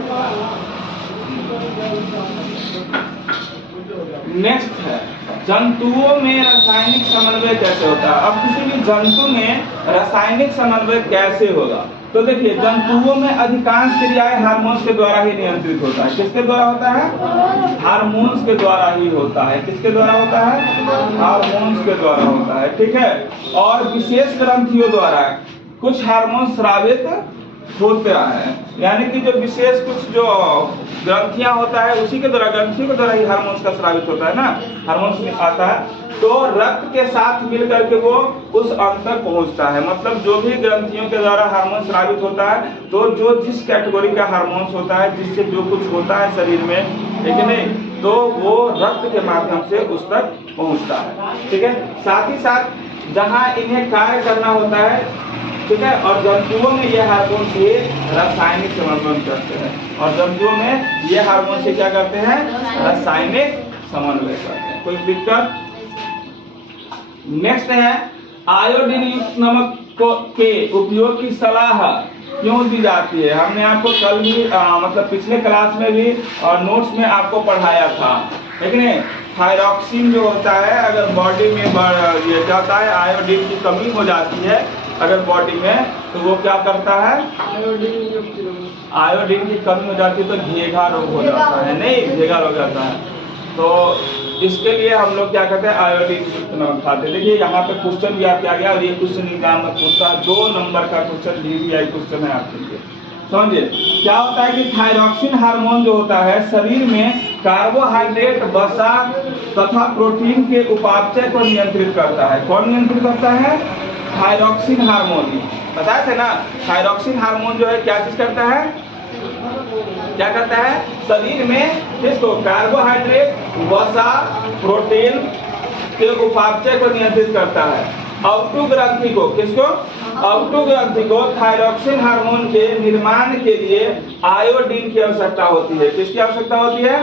नेक्स्ट है जंतुओं में रासायनिक समन्वय कैसे होता है। अब किसी भी जंतु में रासायनिक समन्वय कैसे होगा, तो देखिए जंतुओं में अधिकांश क्रियाएं हार्मोन्स के द्वारा ही नियंत्रित होता है। किसके द्वारा होता है? हार्मोन्स के द्वारा ही होता है। किसके द्वारा होता है? हार्मोन्स के द्वारा होता है। ठीक है, और विशेष ग्रंथियों द्वारा कुछ हार्मोन स्रावित होता है, यानी कि जो विशेष कुछ जो ग्रंथियां होता है उसी के द्वारा, ग्रंथियों के द्वारा ही हार्मोन्स का स्रावित होता है ना, हार्मोन्स में आता है। तो रक्त के साथ मिल करके वो उस अंग तक पहुंचता है। मतलब जो भी ग्रंथियों के द्वारा हार्मोन स्रावित होता है, तो जो जिस कैटेगरी का हार्मोन्स होता है, जिससे जो कुछ होता है शरीर में, ठीक है नहीं, तो वो रक्त के माध्यम से उस तक पहुंचता है। ठीक है, साथ ही साथ जहाँ इन्हें कार्य करना होता है, ठीक है, और जंतुओं में ये हार्मोन से रासायनिक समन्वय करते हैं, और जंतुओं में ये हार्मोन से क्या करते हैं, रासायनिक समन्वय करते हैं। कोई दिक्कत? नेक्स्ट है आयोडीन युक्त नमक के उपयोग की सलाह क्यों दी जाती है। हमने आपको कल भी मतलब पिछले क्लास में भी और नोट्स में आपको पढ़ाया था, ठीक है। थायरॉक्सिन जो होता है, अगर बॉडी में बढ़ जाता है, आयोडीन की कमी हो जाती है अगर बॉडी में, तो वो क्या करता है, आयोडीन की कमी हो जाती है तो घेघा रोग हो जाता है, नहीं घेघा रोग जाता है। तो इसके लिए हम लोग क्या करते हैं, आयोडीन युक्त नमक खाते हैं। देखिए यहाँ पे क्वेश्चन भी आपके आ गया, और ये क्वेश्चन एग्जाम में पूछता है, 2 नंबर का क्वेश्चन DVI क्वेश्चन है आपके लिए। समझिए क्या होता है कि थायरॉक्सिन हार्मोन जो होता है शरीर में कार्बोहाइड्रेट, वसा तथा प्रोटीन के उपापचय को नियंत्रित करता है। कौन नियंत्रित करता है? Thyroxine hormone. बताया था ना, थायरॉक्सिन हार्मोन जो है क्या चीज करता है, क्या करता है, शरीर में किसको, कार्बोहाइड्रेट, वसा, प्रोटीन के उपापचय को नियंत्रित करता है। अवटु ग्रंथि को, किसको, अवटु ग्रंथि को थायरॉक्सिन हार्मोन के निर्माण के लिए आयोडीन की आवश्यकता होती है। किसकी आवश्यकता होती है?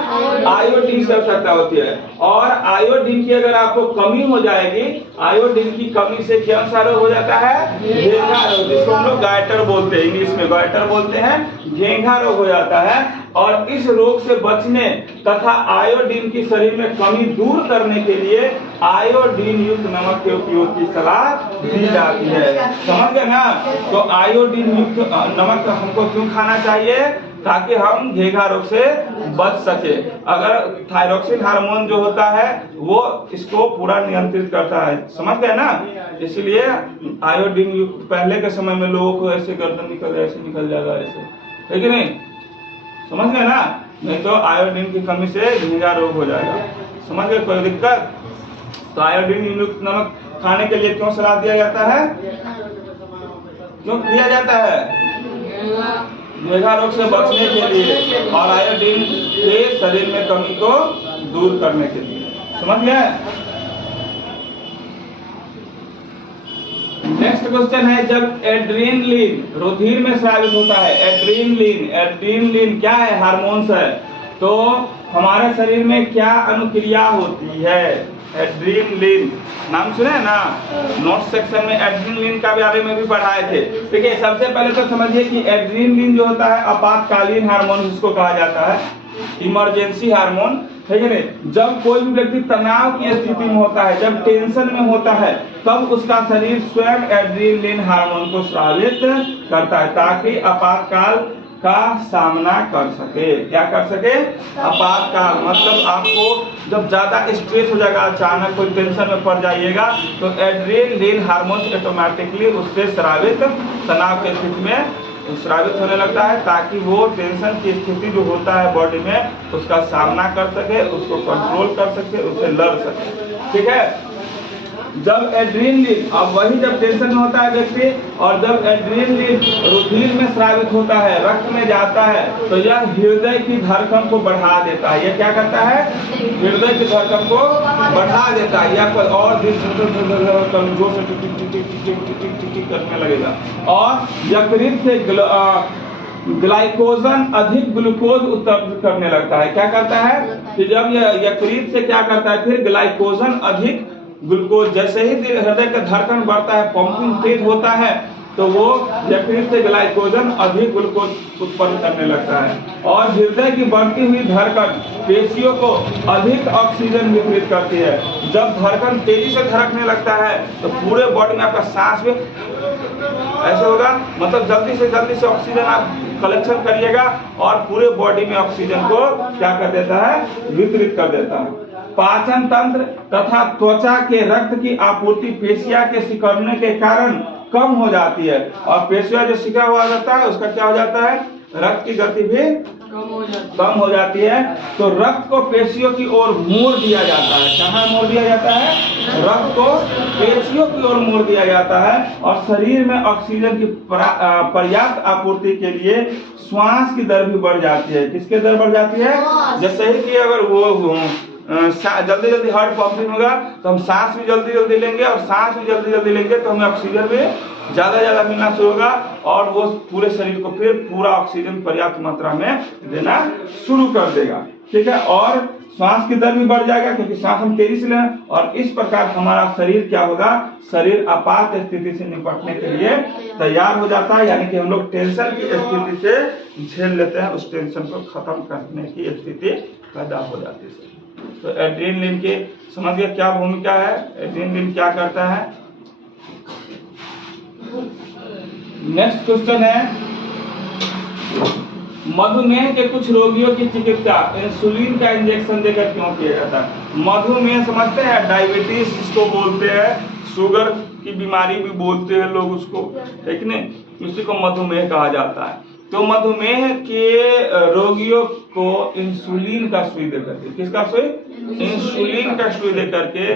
आयोडीन की आवश्यकता होती है। और आयोडीन की अगर आपको कमी हो जाएगी, आयोडीन की कमी से क्या सा रोग हो जाता है, घेंघा रोग, जिसको हम लोग गाइटर बोलते हैं, इंग्लिश में गाइटर बोलते हैं, घेंघा रोग हो जाता है। और इस रोग से बचने तथा आयोडीन की शरीर में कमी दूर करने के लिए आयोडीन युक्त नमक के उपयोग की सलाह दी जाती है। समझ गए ना? तो आयोडीन युक्त नमक हमको क्यों खाना चाहिए, ताकि हम घेघा रोग से बच सके। अगर थायरॉक्सिन हार्मोन जो होता है वो इसको पूरा नियंत्रित करता है, समझ गए ना? इसलिए आयोडीन युक्त, पहले के समय में लोगों को ऐसे गर्दन निकल जाएगा ऐसे, है कि नहीं, समझ गए ना? नहीं तो आयोडीन की कमी से घेघा रोग हो जाएगा। समझ गए? कोई दिक्कत? तो आयोडीन युक्त नमक खाने के लिए क्यों सलाह दिया जाता है, क्यों दिया जाता है? घेघा रोग से बचने के लिए और आयोडीन के शरीर में कमी को दूर करने के लिए। समझ गए? नेक्स्ट क्वेश्चन है, जब एड्रेनलिन रुधिर में स्रावित होता है, एड्रेनलिन क्या है, हार्मोन्स है, तो हमारे शरीर में क्या अनुक्रिया होती है? एड्रेनलिन नाम सुने है ना, नोट सेक्शन में एड्रेनलिन का बारे में भी पढ़ाए थे। देखिए सबसे पहले तो समझिए कि एड्रेनलिन जो होता है आपातकालीन हार्मोन जिसको कहा जाता है, इमरजेंसी हार्मोन, है कि नहीं। जब कोई भी व्यक्ति तनाव की स्थिति में होता है, जब टेंशन में होता है, तब उसका शरीर स्वयं एड्रेनलिन हार्मोन को स्रावित करता है, ताकि आपातकाल का सामना कर सके। क्या कर सके? आपातकाल, मतलब आपको जब ज्यादा स्ट्रेस हो जाएगा, अचानक कोई टेंशन में पड़ जाइएगा, तो एड्रेनलिन हार्मोन ऑटोमेटिकली उससे स्रावित, तनाव की स्थिति में स्रावित होने लगता है, ताकि वो टेंशन की स्थिति जो होता है बॉडी में उसका सामना कर सके, उसको कंट्रोल कर सके, उससे लड़ सके। ठीक है, जब एड्रेनलिन, अब वही जब टेंशन में होता है व्यक्ति, और जब एड्रेनलिन रुधिर में स्रावित होता है, रक्त में जाता है, तो यह हृदय की धड़कन को बढ़ा देता है। यह क्या करता है? हृदय की धड़कन को बढ़ा देता है, या कोई और जोर से करने लगेगा, और यकृत से ग्लाइकोजन अधिक ग्लूकोज उत्पन्न करने लगता है। क्या करता है कि जब यह यकृत से क्या करता है, फिर ग्लाइकोजन अधिक ग्लूकोज, जैसे ही हृदय का धड़कन बढ़ता है, पंपिंग तेज होता है, तो वो यकृत से ग्लाइकोजन अधिक ग्लूकोज उत्पन्न करने लगता है। और हृदय की बढ़ती हुई धड़कन पेशियों को अधिक ऑक्सीजन वितरित करती है। जब धड़कन तेजी से धड़कने लगता है तो पूरे बॉडी में आपका सांस भी ऐसे होगा, मतलब जल्दी से ऑक्सीजन आप कलेक्शन करिएगा और पूरे बॉडी में ऑक्सीजन को क्या कर देता है, वितरित कर देता है। पाचन तंत्र तथा त्वचा के रक्त की आपूर्ति पेशिया के सिकुड़ने के कारण कम हो जाती है, और पेशिया जो सिका हुआ रहता है उसका क्या हो जाता है, रक्त की गति भी कम हो जाती है। तो रक्त को पेशियों की ओर मोड़ दिया जाता है। कहाँ मोड़ दिया जाता है, रक्त को पेशियों की ओर मोड़ दिया जाता है, और शरीर में ऑक्सीजन की पर्याप्त आपूर्ति के लिए श्वास की दर भी बढ़ जाती है। किसकी दर बढ़ जाती है, जैसे ही कि अगर वो जल्दी हार्ट पंपिंग होगा तो हम सांस भी जल्दी लेंगे, और सांस भी जल्दी लेंगे तो हमें ऑक्सीजन भी ज्यादा मिलना शुरू होगा, और वो पूरे शरीर को फिर पूरा ऑक्सीजन पर्याप्त मात्रा में देना शुरू कर देगा। ठीक है, और श्वास की दर भी बढ़ जाएगा क्योंकि सांस हम तेजी से लें, और इस प्रकार हमारा शरीर क्या होगा, शरीर आपात स्थिति से निपटने के लिए तैयार हो जाता है। यानी कि हम लोग टेंशन की स्थिति से झेल लेते हैं, उस टेंशन को खत्म करने की स्थिति पैदा हो जाती है। तो एड्रेनलिन के समझ गए क्या भूमिका है, एड्रेनलिन क्या करता है। नेक्स्ट क्वेश्चन है, मधुमेह के कुछ रोगियों की चिकित्सा इंसुलिन का इंजेक्शन देकर क्यों किया जाता है। मधुमेह समझते हैं, डायबिटीज जिसको बोलते हैं, शुगर की बीमारी भी बोलते हैं लोग उसको, ठीक है, उसी को मधुमेह कहा जाता है। तो मधुमेह के रोगियों को इंसुलिन का सुई देकर के, किसका सुई, इंसुलिन का सुई देकर के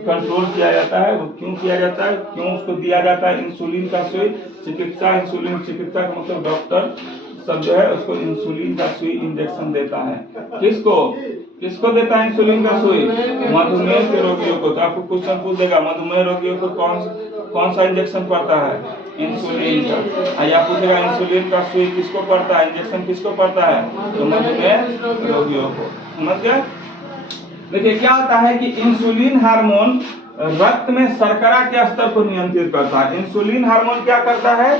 कंट्रोल किया जाता है। वो क्यों किया जाता है, क्यों उसको दिया जाता है इंसुलिन का सुई। चिकित्सा, इंसुलिन चिकित्सा का मतलब डॉक्टर सब जो है उसको इंसुलिन का सुई इंजेक्शन देता है। किसको देता है इंसुलिन का सुई, मधुमेह के रोगियों को। तो आपको क्वेश्चन पूछ देगा, मधुमेह रोगियों को कौन सा इंजेक्शन पड़ता है, इंसुलिन का। या पूछेगा इंसुलिन का सुई किसको पड़ता है, इंजेक्शन किसको पड़ता है, तो मधुमेह रोगियों को। समझ गए। देखिए क्या होता है कि इंसुलिन हार्मोन रक्त में शर्करा के स्तर को नियंत्रित करता है। इंसुलिन हार्मोन क्या करता है,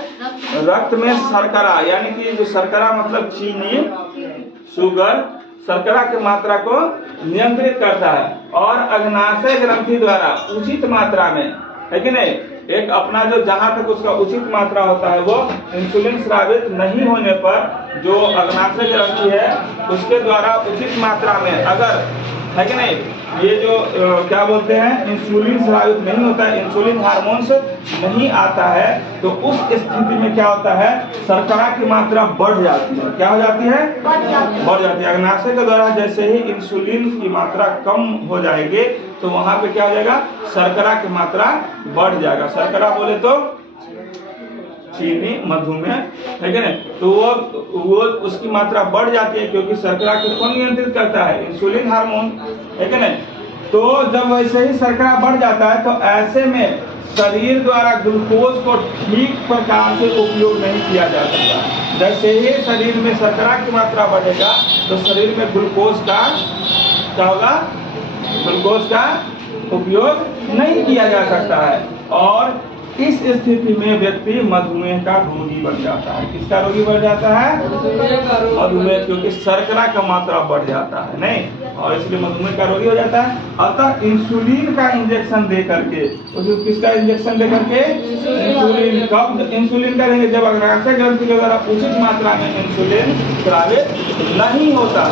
रक्त में शर्करा, यानी कि जो शर्करा मतलब चीनी, शुगर, शर्करा की मात्रा को नियंत्रित करता है, और अग्नाशय ग्रंथि द्वारा उचित मात्रा में, है कि नहीं, एक अपना जो जहां तक उसका उचित मात्रा होता है वो इंसुलिन स्रावित नहीं होने पर जो अग्नाशय ग्रंथि है उसके द्वारा उचित मात्रा में अगर, है कि नहीं, ये जो क्या बोलते हैं, इंसुलिन स्रावित नहीं होता है, इंसुलिन हार्मोन्स नहीं आता है, तो उस स्थिति में क्या होता है, शर्करा की मात्रा बढ़ जाती है। क्या हो जाती है, बढ़ जाती है। अग्नाशय के द्वारा जैसे ही इंसुलिन की मात्रा कम हो जाएगी तो वहां पे क्या हो जाएगा, शर्करा की मात्रा बढ़ जाएगा। शर्करा बोले तो चीनी, मधुमेह, है कि नहीं, तो वो उसकी मात्रा बढ़ जाती है क्योंकि शर्करा को कौन नियंत्रित करता है, इंसुलिन हार्मोन, है कि नहीं। तो जब वैसे ही शर्करा बढ़ जाता है तो ऐसे में शरीर द्वारा ग्लूकोज को ठीक प्रकार से उपयोग नहीं किया जा सकता। जैसे ही शरीर में शर्करा की मात्रा बढ़ेगा तो शरीर में ग्लूकोज का क्या होगा, ग्लूकोज का उपयोग नहीं किया जा सकता है, और इस स्थिति में व्यक्ति मधुमेह का रोगी बन जाता है। किसका रोगी बन जाता है, मधुमेह, क्योंकि शर्करा का मात्रा बढ़ जाता है, नहीं, और इसलिए मधुमेह का रोगी हो जाता है। अतः इंसुलिन का इंजेक्शन दे करके, किसका इंजेक्शन दे करके, इंसुलिन। कब इंसुलिन का देंगे, जब अग्नाशय ग्रंथि के द्वारा उचित मात्रा में इंसुलिन स्रावित नहीं होता,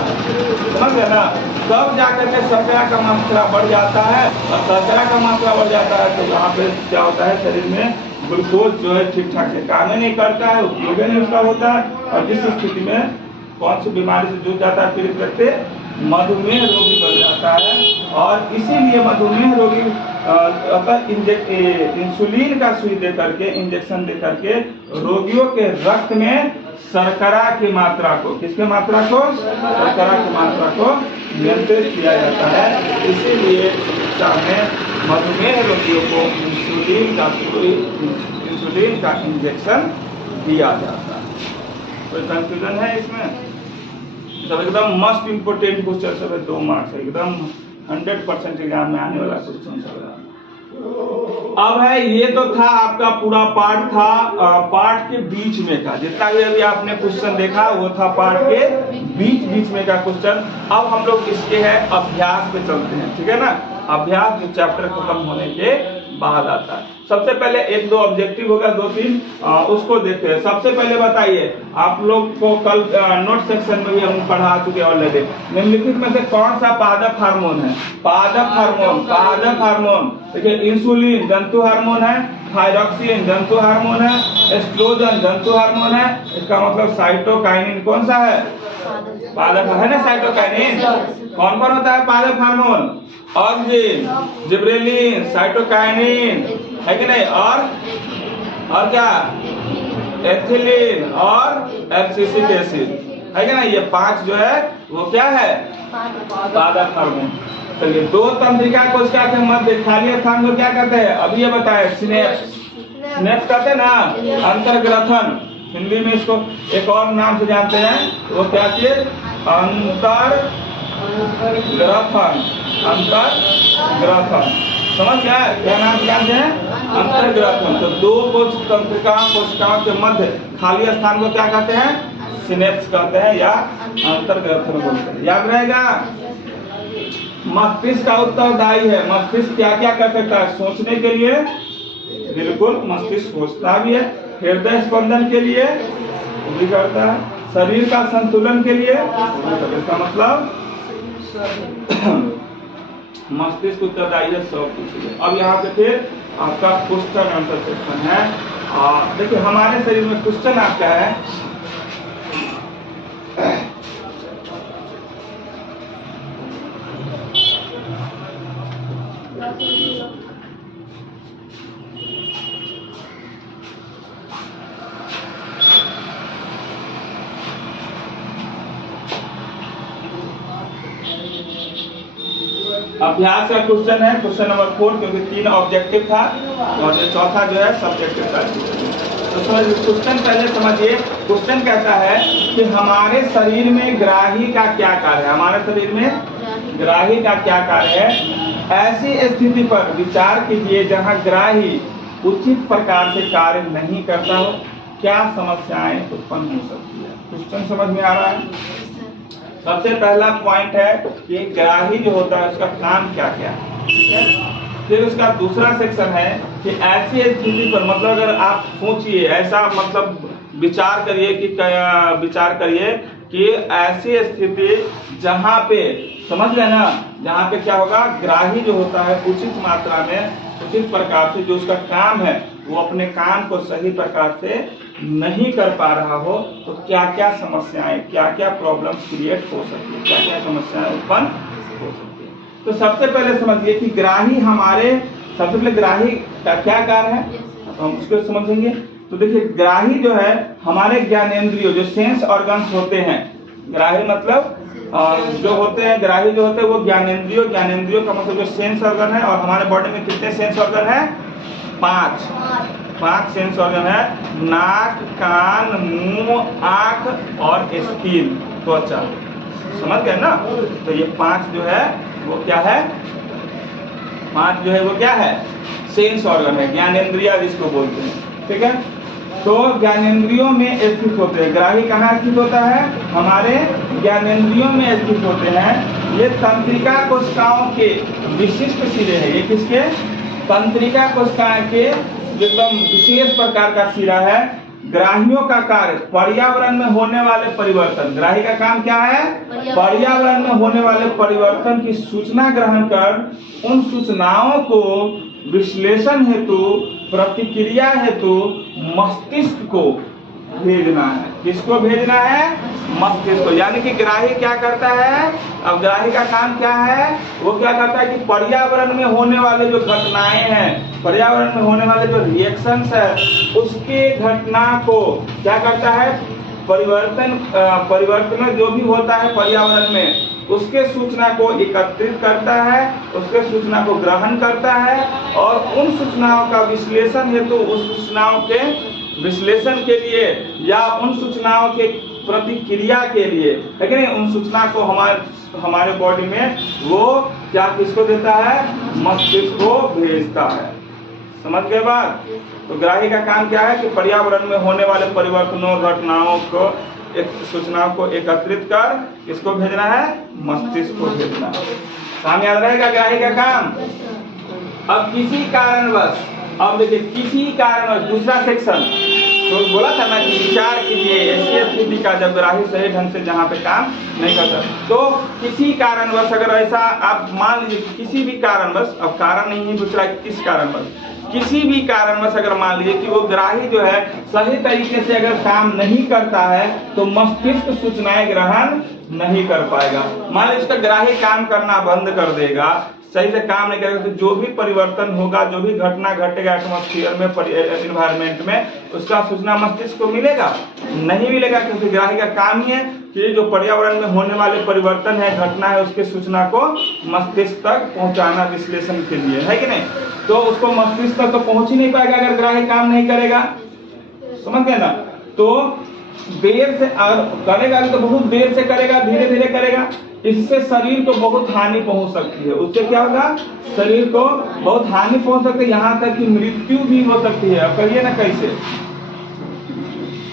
समझ गए ना, तब जाकर के शर्करा का मात्रा बढ़ जाता है, और शर्करा का मात्रा बढ़ जाता है तो वहाँ पे क्या होता है, शरीर में ग्लूकोज जो है ठीक ठाक से काम ही नहीं करता है, उपयोग नहीं उसका होता है, और जिस स्थिति में कौन सी बीमारी से जूझ जाता है पीड़ित व्यक्ति, मधुमेह रोगी बन जाता है। और इसीलिए मधुमेह रोगी अतः इंसुलिन का सुई दे करके, इंजेक्शन दे करके रोगियों के रक्त में शर्करा की मात्रा को, किसके मात्रा को, शर्करा की मात्रा को नियंत्रित किया जाता है। इसीलिए चिकित्सा में मधुमेह रोगियों को इंसुलिन का इंजेक्शन दिया जाता है। कोई कंफ्यूजन है इसमें? सब एकदम मस्ट इम्पोर्टेंट क्वेश्चन सब है, 2 मार्क्स है, एकदम 100% एग्जाम में आने वाला क्वेश्चन सब है। अब है ये तो था आपका पूरा पार्ट था पार्ट के बीच में का, जितना भी अभी आपने क्वेश्चन देखा वो था पार्ट के बीच में का क्वेश्चन। अब हम लोग इसके है अभ्यास पे चलते हैं, ठीक है ना। अभ्यास जो चैप्टर खत्म होने के बाद आता है। सबसे पहले 1-2 ऑब्जेक्टिव होगा, 2-3 उसको देखते हैं। सबसे पहले बताइए, आप लोग को कल नोट सेक्शन में भी हम पढ़ा चुके हैं ऑलरेडी। निम्नलिखित में से कौन सा पादप हार्मोन है? पादप हार्मोन देखिए, इंसुलिन जंतु हार्मोन है, थायरॉक्सिन जंतु हार्मोन है, एस्ट्रोजन जंतु हार्मोन है। इसका मतलब साइटोकाइनिन कौन सा है? पादप है ना साइटोकाइनिन। कौन कौन होता है पादप हार्मोन? ऑक्सिन, जिब्रेलिन, साइटोकाइनिन, है कि नहीं? और क्या? एथिलीन और एब्सिसिक एसिड, है कि नहीं? ये 5 जो है वो क्या है? पादप हार्मोन। चलिए, 2 तंत्रिका कोशिका के मध्य खाली स्थान को क्या कहते हैं? अभी ये बताए, सिनेप्स कहते हैं ना, अंतर्ग्रथन। हिंदी में इसको एक और नाम से जानते हैं, वो क्या चीज? अंतर्ग्रथन। समझ गया? क्या नाम जानते हैं? अंतर्ग्रथन। तो 2 कोशिकाओं के मध्य खाली स्थान को क्या कहते हैं? सिनेप्स कहते हैं या अंतर्ग्रथन बोलते हैं। याद रहेगा। मस्तिष्क का उत्तरदायी है। मस्तिष्क क्या क्या कर सकता है? सोचने के लिए, बिल्कुल मस्तिष्क सोचता भी है। हृदय स्पंदन के लिए भी करता है। शरीर का संतुलन के लिए, इसका मतलब मस्तिष्क उत्तरदायी है सब कुछ। अब यहाँ पे फिर आपका क्वेश्चन आंसर सेक्शन है। देखिए, हमारे शरीर में क्वेश्चन आपका है, अभ्यास का क्वेश्चन है, क्वेश्चन नंबर 4, क्योंकि 3 ऑब्जेक्टिव था और ये चौथा जो है सब्जेक्टिव था। तो क्वेश्चन पहले समझिए। क्वेश्चन कहता है कि हमारे शरीर में ग्राही का क्या कार्य है? हमारे शरीर में ग्राही का क्या कार्य है? ऐसी स्थिति पर विचार कीजिए जहां ग्राही उचित प्रकार से कार्य नहीं करता हो, क्या समस्याएं उत्पन्न हो सकती है? क्वेश्चन समझ में आ रहा है? सबसे पहला पॉइंट है कि ग्राही जो होता है उसका काम क्या क्या है। फिर उसका दूसरा सेक्शन है कि ऐसी स्थिति पर, मतलब अगर आप सोचिए, ऐसा मतलब विचार करिए कि ऐसी स्थिति जहाँ पे, समझ रहे ना, जहाँ पे क्या होगा? ग्राही जो होता है उचित मात्रा में, उचित प्रकार से जो उसका काम है वो अपने काम को सही प्रकार से नहीं कर पा रहा हो, तो क्या क्या समस्याएं, क्या क्या प्रॉब्लम्स क्रिएट हो सकती है, क्या क्या समस्याएं उत्पन्न हो सकती है। तो सबसे पहले समझिए कि ग्राही हमारे, सबसे पहले ग्राही का क्या कार्य है, तो हम उसको समझेंगे। तो देखिए, ग्राही जो है हमारे ज्ञानेंद्रियों, जो सेंस ऑर्गन्स होते हैं, ग्राही मतलब जो होते हैं, ग्राही जो होते हैं वो ज्ञानेंद्रियों का मतलब जो सेंस ऑर्गन है। और हमारे बॉडी में कितने सेंस ऑर्गन है? 5 सेंस ऑर्गन है। नाक, कान, मुंह, आंख और स्किन, त्वचा। समझ गए ना? तो ये 5 जो है वो क्या है? 5 जो है वो क्या है? सेंस ऑर्गन है, ज्ञानेंद्रिय जिसको बोलते हैं, ठीक है। तो ज्ञानेंद्रियों में स्थित होते हैं। ग्राही कहाँ स्थित होता है? हमारे ज्ञानेंद्रियों में स्थित होते हैं। ये तंत्रिका कोशिकाओं के विशिष्ट सिरे हैं। ये किसके? तंत्रिका कोशिकाओं के एकदम विशेष प्रकार का सिरा है। ग्राहियों का कार्य पर्यावरण में होने वाले परिवर्तन। ग्राही का काम क्या है? पर्यावरण में होने वाले परिवर्तन की सूचना ग्रहण कर उन सूचनाओं को विश्लेषण हेतु, प्रतिक्रिया हेतु मस्तिष्क को भेजना है। किसको भेजना है? मस्तिष्क को। यानी कि ग्राही क्या करता है? अब ग्राही का काम क्या है? वो क्या करता है कि पर्यावरण में होने वाले जो घटनाएं हैं, पर्यावरण में होने वाले जो रिएक्शंस है, उसके घटना को क्या करता है? परिवर्तन जो भी होता है पर्यावरण में, उसके सूचना को एकत्रित करता है, उसके सूचना को ग्रहण करता है और उन सूचनाओं का विश्लेषण हेतु उस सूचनाओं के विश्लेषण के लिए या उन सूचनाओं के प्रतिक्रिया के लिए, है कि नहीं, उन सूचना को हमारे बॉडी में वो क्या किसको देता है, मस्तिष्क को भेजता है। समझ गए बात? तो ग्राही का काम क्या है कि पर्यावरण में होने वाले परिवर्तनों, घटनाओं को, एक सूचनाओं को एकत्रित कर किसको भेजना है, मस्तिष्क को भेजना है। काम याद रहेगा ग्राही का काम। अब किसी कारणवश, अब देखिए किसी कारणवश, दूसरा सेक्शन तो बोला था ना कि विचार कीजिए ऐसी स्थिति का जब ग्राही सही ढंग से जहाँ पे काम नहीं करता, तो किसी कारणवश अगर ऐसा आप मान लीजिए किसी भी कारणवश, अब कारण नहीं पूछ रहा है किस कारणवश, किसी भी कारणवश अगर मान लीजिए कि वो ग्राही जो है सही तरीके से अगर काम नहीं करता है तो मस्तिष्क सूचनाएं ग्रहण नहीं कर पाएगा। मान लीजिए उसका ग्राही काम करना बंद कर देगा, सही से काम नहीं करेगा, तो जो भी परिवर्तन होगा, जो भी घटना घटेगा एटमॉस्फेयर में, एनवायरमेंट में, उसका सूचना मस्तिष्क को मिलेगा नहीं मिलेगा, क्योंकि ग्राही का काम ही है कि जो पर्यावरण में होने वाले परिवर्तन है, घटना है, उसके सूचना को मस्तिष्क तक पहुंचाना विश्लेषण के लिए, है कि नहीं। तो उसको मस्तिष्क तक तो पहुंच ही नहीं पाएगा अगर ग्राही काम नहीं करेगा। समझ गए ना? तो देर से करेगा भी तो बहुत देर से करेगा, धीरे धीरे करेगा, इससे शरीर को बहुत हानि पहुंच सकती है। उससे क्या होगा, शरीर को बहुत हानि पहुंच सकती है, यहाँ तक कि मृत्यु भी हो सकती है। अब करिए ना कैसे,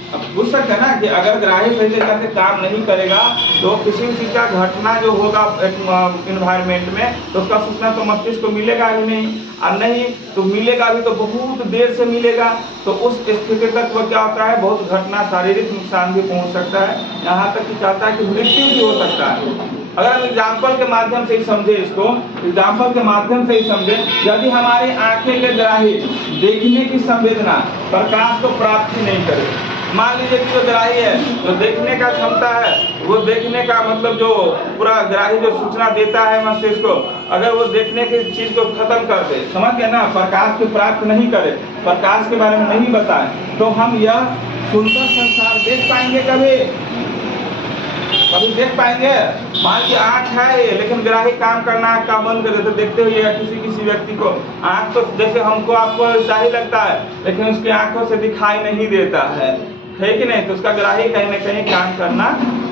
अब पूछ सकते हैं ना कि अगर ग्राही सही तरीके से काम नहीं करेगा तो किसी भी चीज का घटना जो होगा एनवायरमेंट में, तो उसका सूचना तो मस्तिष्क को मिलेगा ही नहीं, और नहीं तो मिलेगा भी तो बहुत देर से मिलेगा। तो उस स्थिति तक वो क्या होता है, बहुत घटना, शारीरिक नुकसान भी पहुंच सकता है, यहाँ तक कि चाहता है कि मृत्यु भी हो सकता है। अगर हम एग्जाम्पल के माध्यम से ही समझे इसको, एग्जाम्पल के माध्यम से ही समझे, यदि हमारी आंखें के ग्राही देखने की संवेदना प्रकाश को प्राप्त ही नहीं करे, मान लीजिए कि जो ग्राही है, जो देखने का क्षमता है, वो देखने का मतलब जो पूरा ग्राही जो सूचना देता है मस्तिष्क को, अगर वो देखने की चीज को खत्म कर दे, समझ गए ना, प्रकाश को प्राप्त नहीं करे, प्रकाश के बारे में नहीं बताए, तो हम यह सुंदर संसार देख पाएंगे कभी देख पाएंगे? मान लीजिए आँख है लेकिन ग्राही काम करना आँख का बंद कर देते, देखते हुए किसी व्यक्ति को आँख तो जैसे हमको आपको ऐसा ही लगता है, लेकिन उसकी आंखों से दिखाई नहीं देता है कि नहीं, तो उसका ग्राही कहीं ना कहीं काम करना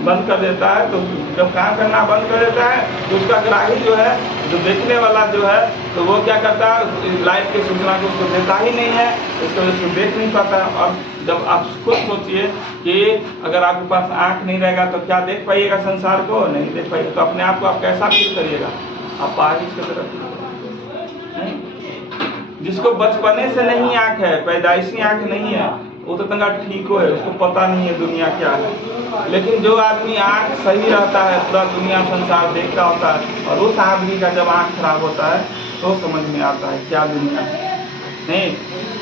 बंद कर देता है। तो जब काम करना बंद कर देता है तो उसका ग्राही जो है, जो देखने वाला जो है, तो वो क्या करता है, लाइट की सूचना को उसको देता ही नहीं है, इसको उसको देख नहीं पाता। और जब आप खुद सोचिए कि अगर आपके पास आंख नहीं रहेगा तो क्या देख पाइएगा संसार को, नहीं देख पाइएगा, तो अपने आप को आप कैसा फील करिएगा, आप बारिश की तरफ नहीं। जिसको बचपने से नहीं आंख है, पैदाइशी आंख नहीं है, वो तो तंगा ठीक है, उसको पता नहीं है दुनिया क्या है। लेकिन जो आदमी आंख सही रहता है, पूरा दुनिया संसार देखता होता है, और उस आदमी का जब आंख खराब होता है तो समझ में आता है क्या दुनिया है, नहीं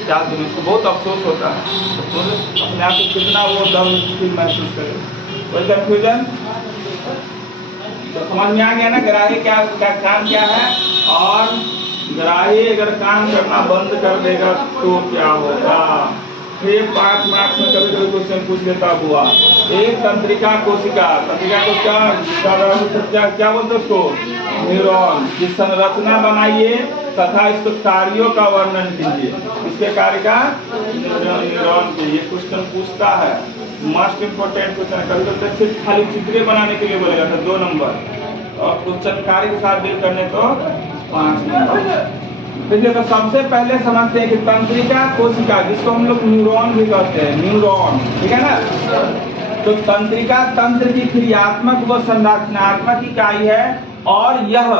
क्या दुनिया, उसको बहुत अफसोस होता है। तो अपने आप को कितना वो दर्द महसूस करे, कोई कंफ्यूजन तो समझ में आ गया ना। ग्राही क्या काम क्या है, और ग्राही अगर काम करना बंद कर देगा तो क्या होगा। फिर 5 मार्क्स में कभी कभी क्वेश्चन पूछ लेता हुआ, एक तंत्रिका कोशिका क्या बोलते उसको, न्यूरॉन की संरचना बनाइए तथा इसके कार्यों का वर्णन कीजिए। इसके कार्य का न्यूरॉन के ये क्वेश्चन पूछता है, मोस्ट इम्पोर्टेंट क्वेश्चन है। कभी कभी सिर्फ खाली चित्र बनाने के लिए बोलेगा था 2 नंबर, और क्वेश्चन कार्य के साथ डील करने तो 5 नंबर। देखिए, तो सबसे पहले समझते हैं कि तंत्रिका कोशिका, जिसको हम लोग न्यूरॉन भी कहते हैं, न्यूरॉन, ठीक है ना। तो तंत्रिका तंत्र की क्रियात्मक व संरचनात्मक इकाई है, और यह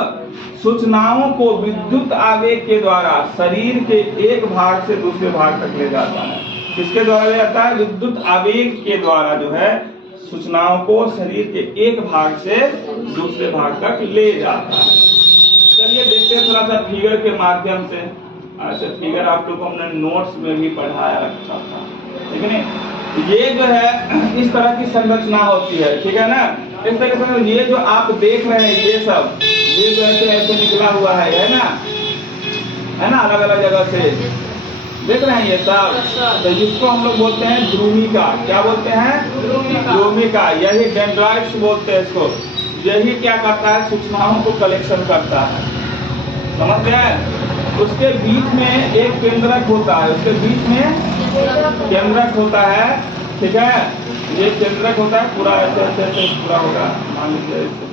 सूचनाओं को विद्युत आवेग के द्वारा शरीर के एक भाग से दूसरे भाग तक ले जाता है। किसके द्वारा ले जाता है, विद्युत आवेग के द्वारा जो है सूचनाओं को शरीर के एक भाग से दूसरे भाग तक ले जाता है। चलिए देखते हैं थोड़ा सा फिगर के माध्यम से। ऐसे फिगर आप लोग को हमने नोट्स में भी पढ़ाया अच्छा था, ठीक है नहीं। ये जो है इस तरह की संरचना होती है, ठीक है ना। इस तरह से ये जो आप देख रहे हैं ये सब, ये जो ऐसे निकला हुआ है ना, अलग अलग जगह से देख रहे हैं ये सब। तो जिसको हम लोग बोलते हैं ध्रुमिका, क्या बोलते हैं, ध्रुमिका। यही डेंड्राइट्स बोलते हैं इसको। यही क्या करता है, सूचनाओं को कलेक्शन करता है, समझ गए। उसके बीच में एक केंद्रक होता है, उसके बीच में केंद्रक होता है, ठीक है, ये केंद्रक होता है, पूरा ऐसे ऐसे ऐसे पूरा होगा, मान लीजिए ऐसे।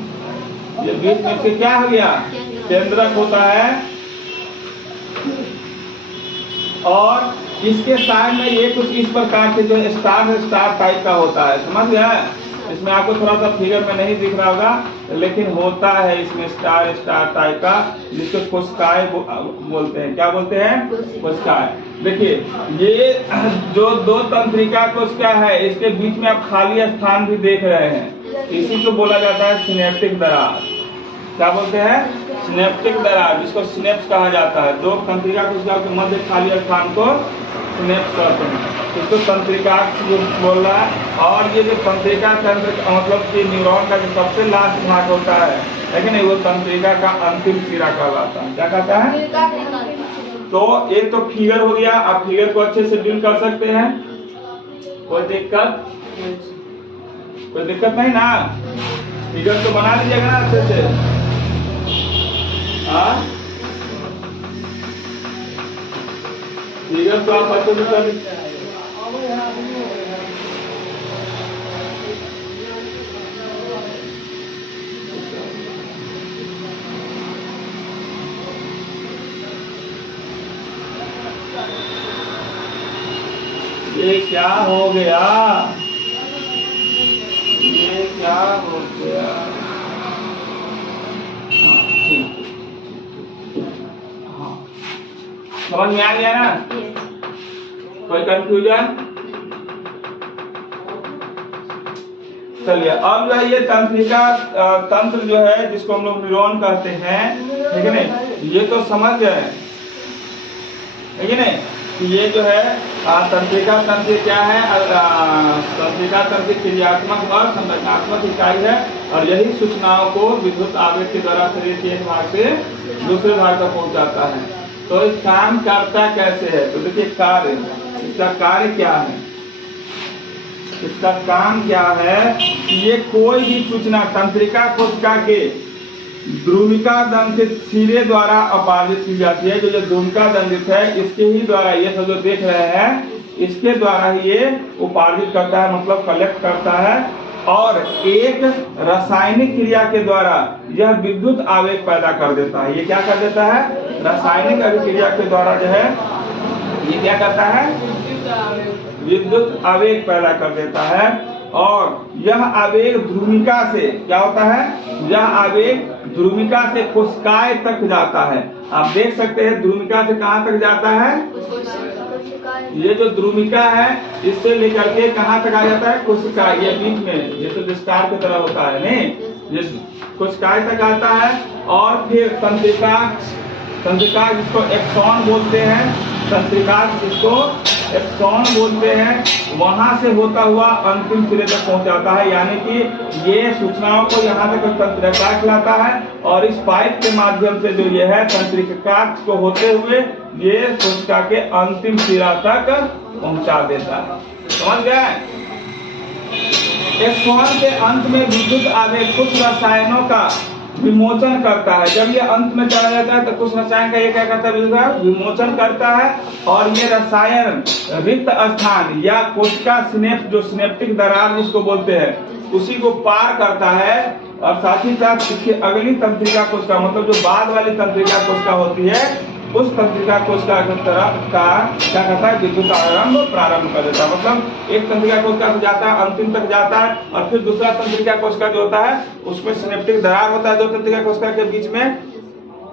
ये बीच में से क्या हो गया, केंद्रक होता है। और इसके साइड में ये कुछ इस प्रकार से जो स्टार टाइप का होता है, समझ गए। इसमें आपको थोड़ा सा फिगर में नहीं दिख रहा होगा, लेकिन होता है इसमें स्टार टाइप का, जिसको कोशिकाएं बोलते हैं। क्या बोलते हैं, कोशिकाएं। देखिए ये जो दो तंत्रिका कोशिका है, इसके बीच में आप खाली स्थान भी देख रहे हैं, इसी को बोला जाता है सिनेप्टिक दरार। क्या बोलते हैं, सिनेप्टिक दरार, जिसको सिनेप्स कहा जाता है। दो तंत्रिका कोशिका के मध्य खाली स्थान को सिनेप्स कहते हैं, इसको तंत्रिका बोल रहा है। और ये जो तंत्रिका तंत्र मतलब कि न्यूरॉन का जो सबसे लास्ट भाग होता है, लेकिन वो तंत्रिका का अंतिम सिरा कहलाता है। क्या कहता है, तो एक तो फिगर हो गया। आप फिगर को अच्छे से डील कर सकते हैं, कोई दिक्कत नहीं ना। फिगर तो बना लीजिएगा ना अच्छे से। हाँ, फिगर तो आप अच्छे से कर। ये क्या हो गया, ये क्या हो गया। हाँ, समझ में आ गया ना, कोई कंफ्यूजन। चलिए अब जो है ये तंत्रिका तंत्र जो है, जिसको हम लोग न्यूरॉन कहते हैं, ठीक है नहीं, ये तो समझ गए, है कि नहीं। ये जो है तंत्रिका तंत्र क्या है, तंत्रिका तंत्र क्रियात्मक और संरचनात्मक इकाई है, और यही सूचनाओं को विद्युत आवेग के द्वारा शरीर के एक भाग से दूसरे भाग तक पहुंचाता है। तो इस काम करता कैसे है, तो देखिए कार्य, इसका कार्य क्या है, इसका काम क्या है कि ये कोई भी सूचना तंत्रिका कोशिका के ध्रुविका दंडित सिरे द्वारा अपार्जित की जाती है। जो ध्रुविका दंडित है, इसके ही द्वारा, ये सब जो देख रहे हैं, इसके द्वारा ही ये उपार्जित करता है, मतलब कलेक्ट करता है। और एक रासायनिक क्रिया के द्वारा यह विद्युत आवेग पैदा कर देता है। ये क्या कर देता है, रासायनिक अभिक्रिया के द्वारा जो है ये क्या करता है, विद्युत आवेग पैदा कर देता है। और यह आवेग ध्रुविका से क्या होता है, यह आवेग ध्रुविका से कोशिकाएं तक जाता है। आप देख सकते हैं ध्रुविका से कहां तक जाता है, ये जो ध्रुविका है इससे लेकर के कहां तक आ जाता है, कोशिका, ये बीच में जैसे विस्तार की तरह होता है नहीं, ये कोशिकाएं तक आता है। और फिर तंत्रिका, तंत्रिका जिसको एक्सॉन बोलते हैं, तंत्रिका जिसको एक्सॉन बोलते हैं, वहां से होता हुआ अंतिम सिरे तक पहुंचाता है। यानी कि ये सूचनाओं को यहाँ तक तंत्रिका खिलाता है, और इस पाइप के माध्यम से जो ये है तंत्रिका को होते हुए ये कोशिका के अंतिम सिरा तक पहुंचा देता है। समझ गए। एक्सॉन के अंत में विद्युत आवेग कुछ रसायनों का विमोचन करता है। जब ये अंत में चला जाता है तो कुछ रसायन का ये क्या करता है, विमोचन करता है। और ये रसायन रिक्त स्थान या कोशिका सिनेप्स, जो सिनेप्टिक दरार जिसको बोलते हैं, उसी को पार करता है। और साथ ही साथ इसकी अगली तंत्रिका कोशिका, मतलब जो बाद वाली तंत्रिका कोशिका होती है, उस तंत्रिका कोशिका की तरफ का क्या करता है, विद्युत आरंभ प्रारंभ कर देता है। मतलब एक तंत्रिका कोशिका से जाता है, अंतिम तक जाता है, और फिर दूसरा तंत्रिका कोशिका जो होता है उसमें सिनेप्टिक दरार होता है दो तंत्रिका कोशिका के बीच में,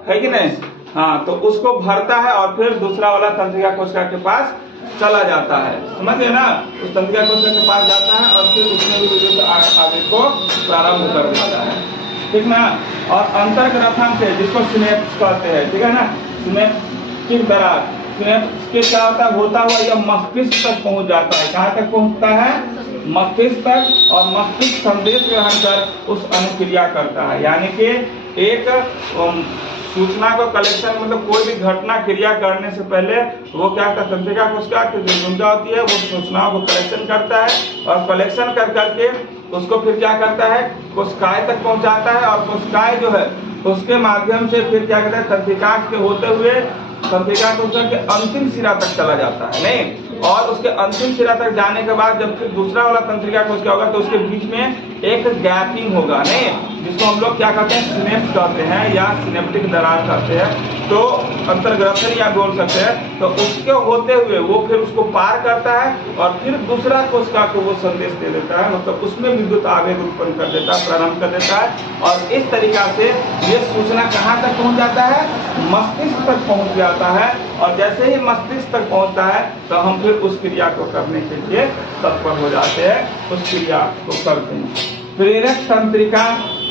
है कि नहीं। हाँ, तो उसको भरता है और फिर दूसरा वाला तंत्रिका कोशिका के पास चला जाता है। समझे ना, उस तंत्रिका कोशिका के पास जाता है और फिर उसमें भी विद्युत आवेग को प्रारंभ कर देता है, ठीक ना। और अंतर्ग्रथन से, जिसको सिनेप्स कहते हैं, ठीक है ना, सिनेप्टिक दरार, सिनेप्स के क्या होता हुआ यह मस्तिष्क तक पहुंच जाता है। कहाँ तक पहुंचता है, मस्तिष्क तक। और मस्तिष्क संदेश ग्रहण कर उस अनुक्रिया करता है। यानी कि एक सूचना को कलेक्शन, मतलब कोई भी घटना क्रिया करने से पहले वो क्या करता है, तंत्रिका कोशिका की जो भूमिका होती है वो सूचनाओं को कलेक्शन करता है, और कलेक्शन कर करके उसको फिर क्या करता है, कोशिकाएं तक पहुंचाता है। और कोशिकाएं जो है उसके माध्यम से फिर क्या कहता है, तंत्रिका के होते हुए तंत्रिका कोशिका के अंतिम सिरा तक चला जाता है। नहीं, और उसके अंतिम सिरा तक जाने के बाद जब फिर दूसरा वाला तंत्रिका कोशिका होगा तो उसके बीच में एक गैपिंग होगा, नहीं, जिसको हम लोग क्या कहते हैं, सिनेप्स कहते हैं या सिनेप्टिक दरार कहते हैं, तो अंतर्ग्रथन या बोल सकते हैं। तो उसके होते हुए वो फिर उसको पार करता है और फिर दूसरा कोशिका को वो संदेश दे देता है, मतलब उसमें विद्युत आवेग उत्पन्न कर देता है, प्रारंभ कर देता है। और इस तरीका से ये सूचना कहाँ तक पहुँच जाता है, मस्तिष्क तक पहुँच जाता है। और जैसे ही मस्तिष्क तक पहुँचता है तो हम फिर उस क्रिया को करने के लिए तत्पर हो जाते हैं, उस क्रिया को करते हैं। प्रेरक तंत्रिका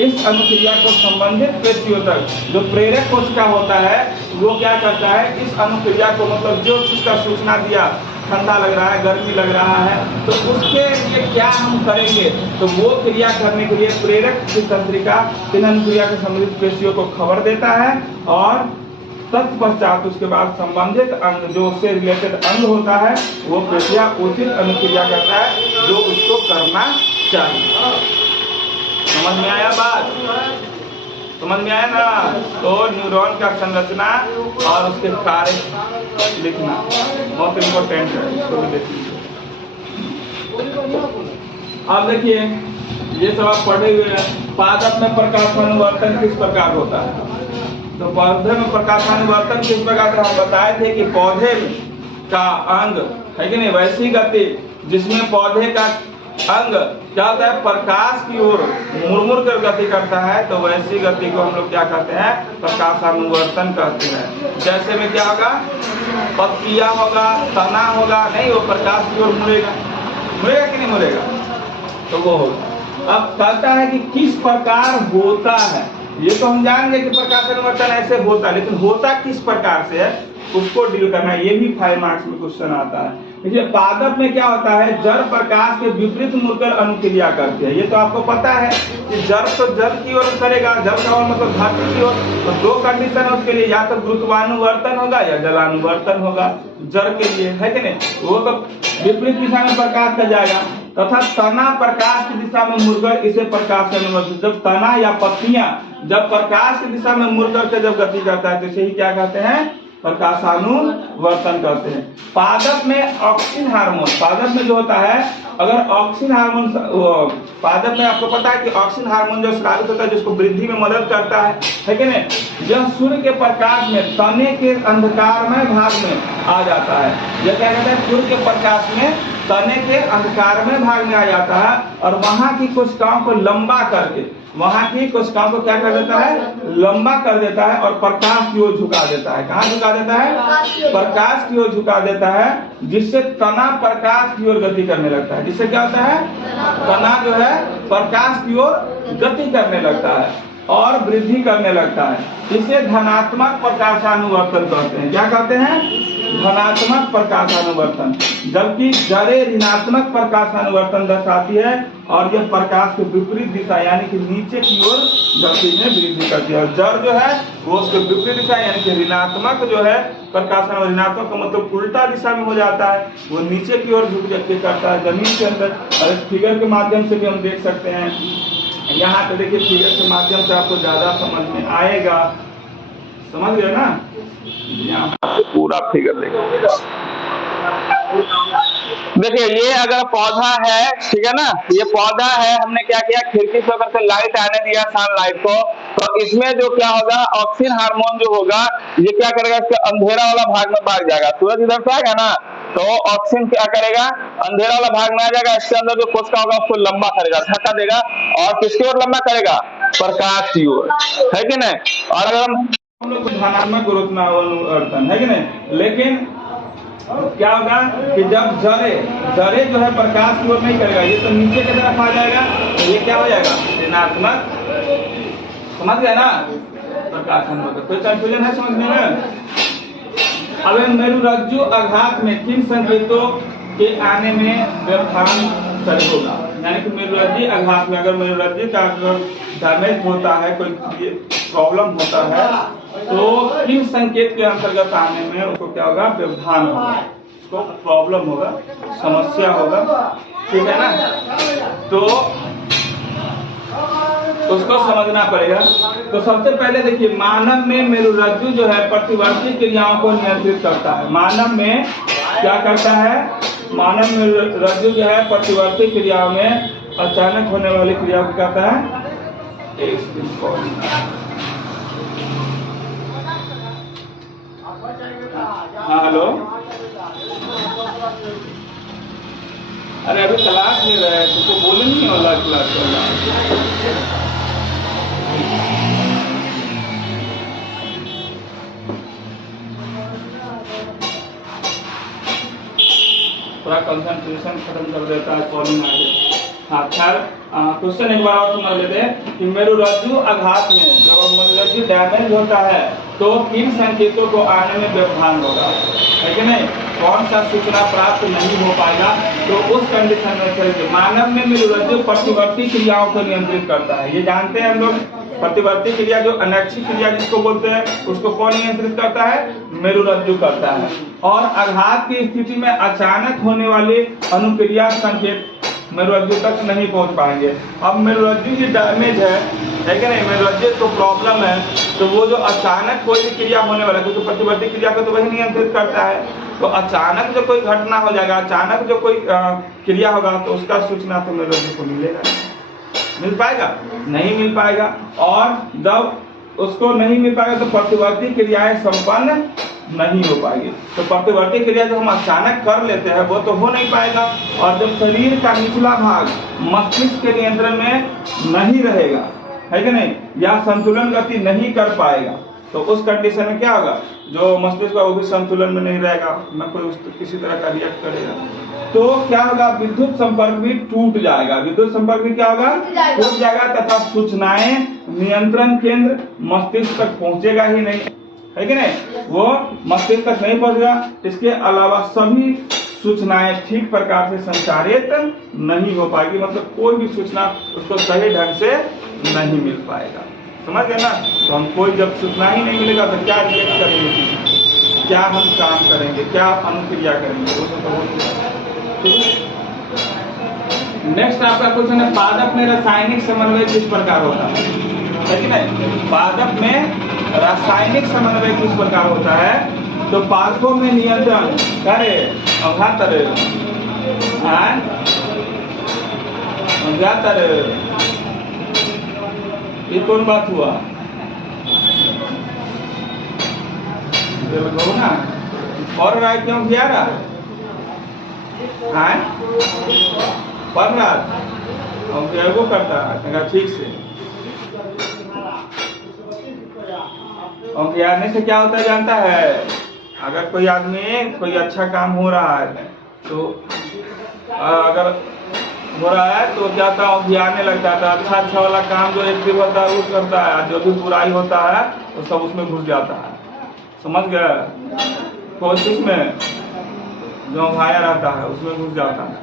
इस अनुक्रिया को संबंधित पेशियों तक, जो प्रेरक कोशिका होता है वो क्या करता है, इस अनुक्रिया को, मतलब जो चीज का सूचना दिया, ठंडा लग रहा है, गर्मी लग रहा है, तो उसके लिए क्या हम करेंगे, तो वो क्रिया करने के लिए प्रेरक की तंत्रिका इन अनुक्रिया के संबंधित पेशियों को खबर देता है और तत्पश्चात उसके बाद संबंधित अंग, जो उससे रिलेटेड अंग होता है, वो पेशिया उचित अनुक्रिया करता है जो उसको करना चाहिए। समझ में आया बात? समझ में आया ना? तो न्यूरॉन का संरचना और उसके कार्य लिखना बहुत इम्पोर्टेंट है, इसको भी देख लीजिए। अब देखिए ये सब आप पढ़े हुए हैं। पादप में प्रकाशानुवर्तन किस प्रकार होता है? तो पौधे में प्रकाशानुवर्तन किस प्रकार से हम बताए थे कि पौधे का अंग है कि नहीं, वैसी गति जिसमें पौधे का अंग क्या होता है, प्रकाश की ओर मुड़ कर गति करता है, तो वैसी गति को हम लोग क्या कहते हैं, प्रकाशानुवर्तन कहते हैं। जैसे में क्या होगा, पत्तियां होगा, तना होगा, नहीं, वो प्रकाश की ओर मुड़ेगा, मुड़ेगा कि नहीं मुड़ेगा, तो वो होगा। अब कहता है कि किस प्रकार होता है, ये तो हम जानेंगे कि प्रकाशानुवर्तन ऐसे होता है, लेकिन होता किस प्रकार से है उसको डील करना है। ये भी 5 मार्क्स में क्वेश्चन आता है। देखिए पादप में क्या होता है, जड़ प्रकाश के विपरीत मुड़कर अनुक्रिया करते हैं। ये तो आपको पता है कि जड़ तो जल की ओर करेगा, जल का मतलब धातु की ओर। तो 2 कंडीशन है उसके लिए, या तो गुरुत्वानुवर्तन होगा या जलानुवर्तन होगा जड़ के लिए, है कि नहीं, वो तो विपरीत दिशा में प्रकाश कर जाएगा। तथा तना प्रकाश की दिशा में मुड़कर इसे प्रकाश अनुवर्तन, जब तना या पत्तियां जब प्रकाश की दिशा में मुड़ करके जब गति करता है तो इसे ही क्या कहते हैं, प्रकाशानुवर्तन करते हैं। पादप में ऑक्सिन हार्मोन, पादप में जो होता है, अगर ऑक्सिन हार्मोन, पादप में आपको पता है कि ऑक्सिन हार्मोन जो स्रावित होता है जिसको वृद्धि में मदद करता है कि नहीं, यह सूर्य के प्रकाश में तने के अंधकारमय भाग में आ जाता है। यह क्या कहता है, सूर्य के प्रकाश में तने के अंधकारमय भाग में आ जाता है और वहां की कोशिकाओं को लंबा करके, वहां की कोशिकाओं को क्या कर देता है, लंबा कर देता है और प्रकाश की ओर झुका देता है। कहाँ झुका देता है, प्रकाश की ओर झुका देता है, जिससे तना प्रकाश की ओर गति करने लगता है। जिससे क्या होता है, तना जो है प्रकाश की ओर गति करने लगता है और वृद्धि करने लगता है। इसे धनात्मक प्रकाशानुवर्तन कहते हैं। क्या कहते हैं, धनात्मक प्रकाशानुवर्तन। जबकि जड़ें ऋणात्मक प्रकाशानुवर्तन दर्शाती है और यह प्रकाश के विपरीत दिशा यानी कि नीचे की ओर गति में वृद्धि करती है। और जड़ जो है वो उसके विपरीत दिशा यानी कि ऋणात्मक जो है प्रकाशानुवर्तन, ऋणात्मक का मतलब उल्टा दिशा में हो जाता है, वो नीचे की ओर झुक के करता है जमीन के अंदर। और फिगर के माध्यम से भी हम देख सकते हैं। यहाँ पे देखिए फिगर के माध्यम से आपको ज्यादा समझ में आएगा, समझ गए ना। यहाँ पूरा फिगर देखिए, ये अगर पौधा है, ठीक है ना, ये पौधा है, हमने क्या किया, खिड़की से होकर लाइट आने दिया, सनलाइट को, तो इसमें जो क्या होगा, ऑक्सीजन हार्मोन जो होगा ये क्या करेगा, इसके अंधेरा वाला भाग में भाग जाएगा। सूरज इधर से आएगा ना, तो ऑक्सीजन क्या करेगा, अंधेरा वाला भाग में आ जाएगा, इसके अंदर जो कोशिका होगा उसको लंबा करेगा, धक्का देगा और किसकी ओर लंबा करेगा, प्रकाश की ओर, है कि नहीं। और अगर हम लोग धनात्मक गुरुत्वाकर्षण है कि नहीं, लेकिन क्या होगा कि जब जरे जो है प्रकाश की ओर नहीं करेगा, ये तो नीचे की तरफ आ जाएगा, तो ये क्या हो जाएगा, ऋणात्मक। समझ गए ना, प्रकाशानुवर्तन। कोई कंफ्यूजन है समझने में? अब मेरुरज्जु आघात में किन संकेतों के आने में व्यवधान होगा, यानी कि मेरुरज्जु आघात में अगर मेरुरज्जु का डैमेज होता है, कोई प्रॉब्लम होता है, तो किन संकेत के अंतर्गत आने में उसको क्या होगा, व्यवधान होगा, उसको प्रॉब्लम होगा, समस्या होगा, ठीक है ना। तो उसको समझना पड़ेगा। तो सबसे पहले देखिए, मानव में मेरुरज्जु जो है प्रतिवर्ती क्रियाओं को नियंत्रित करता है। मानव में क्या करता है, मानव में रज्जु जो है प्रतिवर्ती क्रिया में अचानक होने वाली क्रिया को कहता है हाँ हेलो, अरे अभी क्लास ले रहे हैं, तुमको बोले नहीं होला क्लास चल रहा है। थोड़ा कंसंट्रेशन खत्म कर देता है कॉलिंग आगे। हाँ खैर, क्वेश्चन एक बार और सुना लेते हैं कि मेरुरज्जु आघात में जब मेरुरज्जु डैमेज होता है तो किन संकेतों को आने में व्यवधान होगा, है कि नहीं, कौन सा सूचना प्राप्त नहीं हो पाएगा, तो उस कंडीशन में चलिए मानव में मेरुरज्जु प्रतिवर्ती क्रियाओं को नियंत्रित करता है। ये जानते हैं हम लोग, प्रतिवर्ती क्रिया जो अनैच्छिक क्रिया जिसको बोलते हैं उसको कौन नियंत्रित करता है, मेरुरज्जु करता है। और आघात की स्थिति में अचानक होने वाली अनुक्रिया संकेत मेरुरज्जु तक नहीं पहुंच पाएंगे। अब मेरुरज्जु की डैमेज है कि नहीं, मेरुरज्जु को प्रॉब्लम है, तो वो जो अचानक कोई भी क्रिया होने वाला है, क्योंकि प्रतिवर्ती क्रिया को तो वही नियंत्रित करता है, तो अचानक जो कोई घटना हो जाएगा, अचानक जो कोई क्रिया होगा तो उसका सूचना तो मेरुरज्जु को मिलेगा, मिल पाएगा, नहीं मिल पाएगा। और जब उसको नहीं मिल पाएगा तो प्रतिवर्ती क्रियाएं संपन्न नहीं हो पाएगी। तो प्रतिवर्ती क्रिया जो हम अचानक कर लेते हैं वो तो हो नहीं पाएगा। और जब शरीर का निचला भाग मस्तिष्क के नियंत्रण में नहीं रहेगा, है कि नहीं, या संतुलन गति नहीं कर पाएगा, तो उस कंडीशन में क्या होगा, जो मस्तिष्क का वो भी संतुलन में नहीं रहेगा, न कोई किसी तरह का रिएक्ट करेगा, तो क्या होगा, विद्युत संपर्क भी टूट जाएगा। विद्युत संपर्क भी क्या होगा, टूट जाएगा तथा सूचनाएं नियंत्रण केंद्र मस्तिष्क तक पहुंचेगा ही नहीं, है कि नहीं, वो मस्तिष्क तक नहीं पहुंचेगा। इसके अलावा सभी सूचनाएं ठीक प्रकार से संचारित नहीं हो पाएगी, मतलब कोई भी सूचना उसको सही ढंग से नहीं मिल पाएगा। समझ गए ना। तो हम कोई जब सूचना ही नहीं मिलेगा तो क्या रिएक्ट करेंगे, क्या हम काम करेंगे, क्या अनुक्रिया करेंगे, वो तो नेक्स्ट आपका क्वेश्चन है, पादप में रासायनिक समन्वय किस प्रकार होता है कि नहीं। पादप में रासायनिक समन्वय किस प्रकार होता है, तो पादपों में नियंत्रण करे अघातर ये कौन बात हुआ, ना पढ़ रहा है, क्यों किया रहा है, पढ़ रहा और वो करता है ठीक से। और आने से क्या होता है जानता है, अगर कोई आदमी कोई अच्छा काम हो रहा है तो अगर हो रहा है तो क्या था, आने लग जाता है, अच्छा वाला काम जो एक्टिव होता है वो करता है, जो भी बुराई होता है वो सब उसमें घुस जाता है। समझ गए, कोशिश में जो भाया रहता है उसमें घुस जाता है।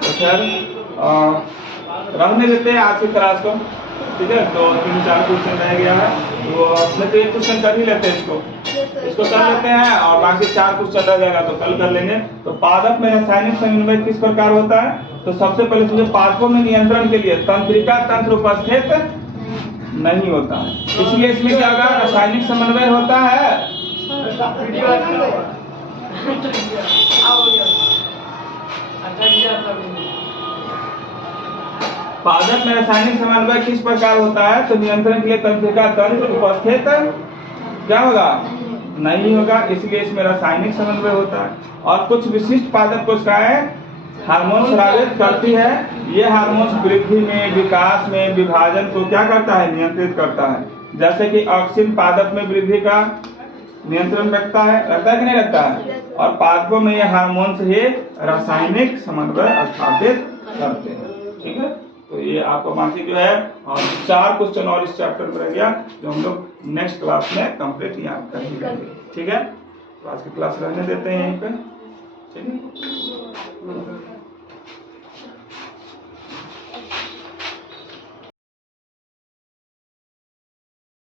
तो खैर रहने देते हैं आज की क्लास को, ठीक है। तो 3-4 क्वेश्चन रह गया है, तो अपने तो एक क्वेश्चन कर ही लेते हैं, इसको कर लेते हैं और बाकी 4 क्वेश्चन रह जाएगा तो कल कर लेंगे। तो पादप में रासायनिक समन्वय किस प्रकार होता है, तो सबसे पहले समझो, पादपों में नियंत्रण के लिए तंत्रिका तंत्र उपस्थित नहीं होता है, इसलिए इसमें क्या होगा, रासायनिक समन्वय होता है। पादप में रासायनिक समन्वय किस प्रकार होता है, तो नियंत्रण के लिए तंत्रिका तंत्र उपस्थित क्या होगा, नहीं होगा, इसलिए इसमें रासायनिक समन्वय होता है। और कुछ विशिष्ट पादप कोशिकाएं हार्मोन स्रावित करती है, ये हार्मोन वृद्धि में, विकास में, विभाजन को क्या करता है, नियंत्रित करता है। जैसे कि ऑक्सिन पादप में वृद्धि का नियंत्रण रखता है कि नहीं रखता है, और पादपों में ये हार्मोन से रासायनिक समन्वय स्थापित करते हैं, ठीक है। तो ये आपका मानसिक जो है, और 4 क्वेश्चन और इस चैप्टर में रह गया जो हम लोग नेक्स्ट क्लास में कंप्लीट याद कर ही लेंगे, ठीक है। तो आज की क्लास रहने देते हैं यहीं पे, ठीक है।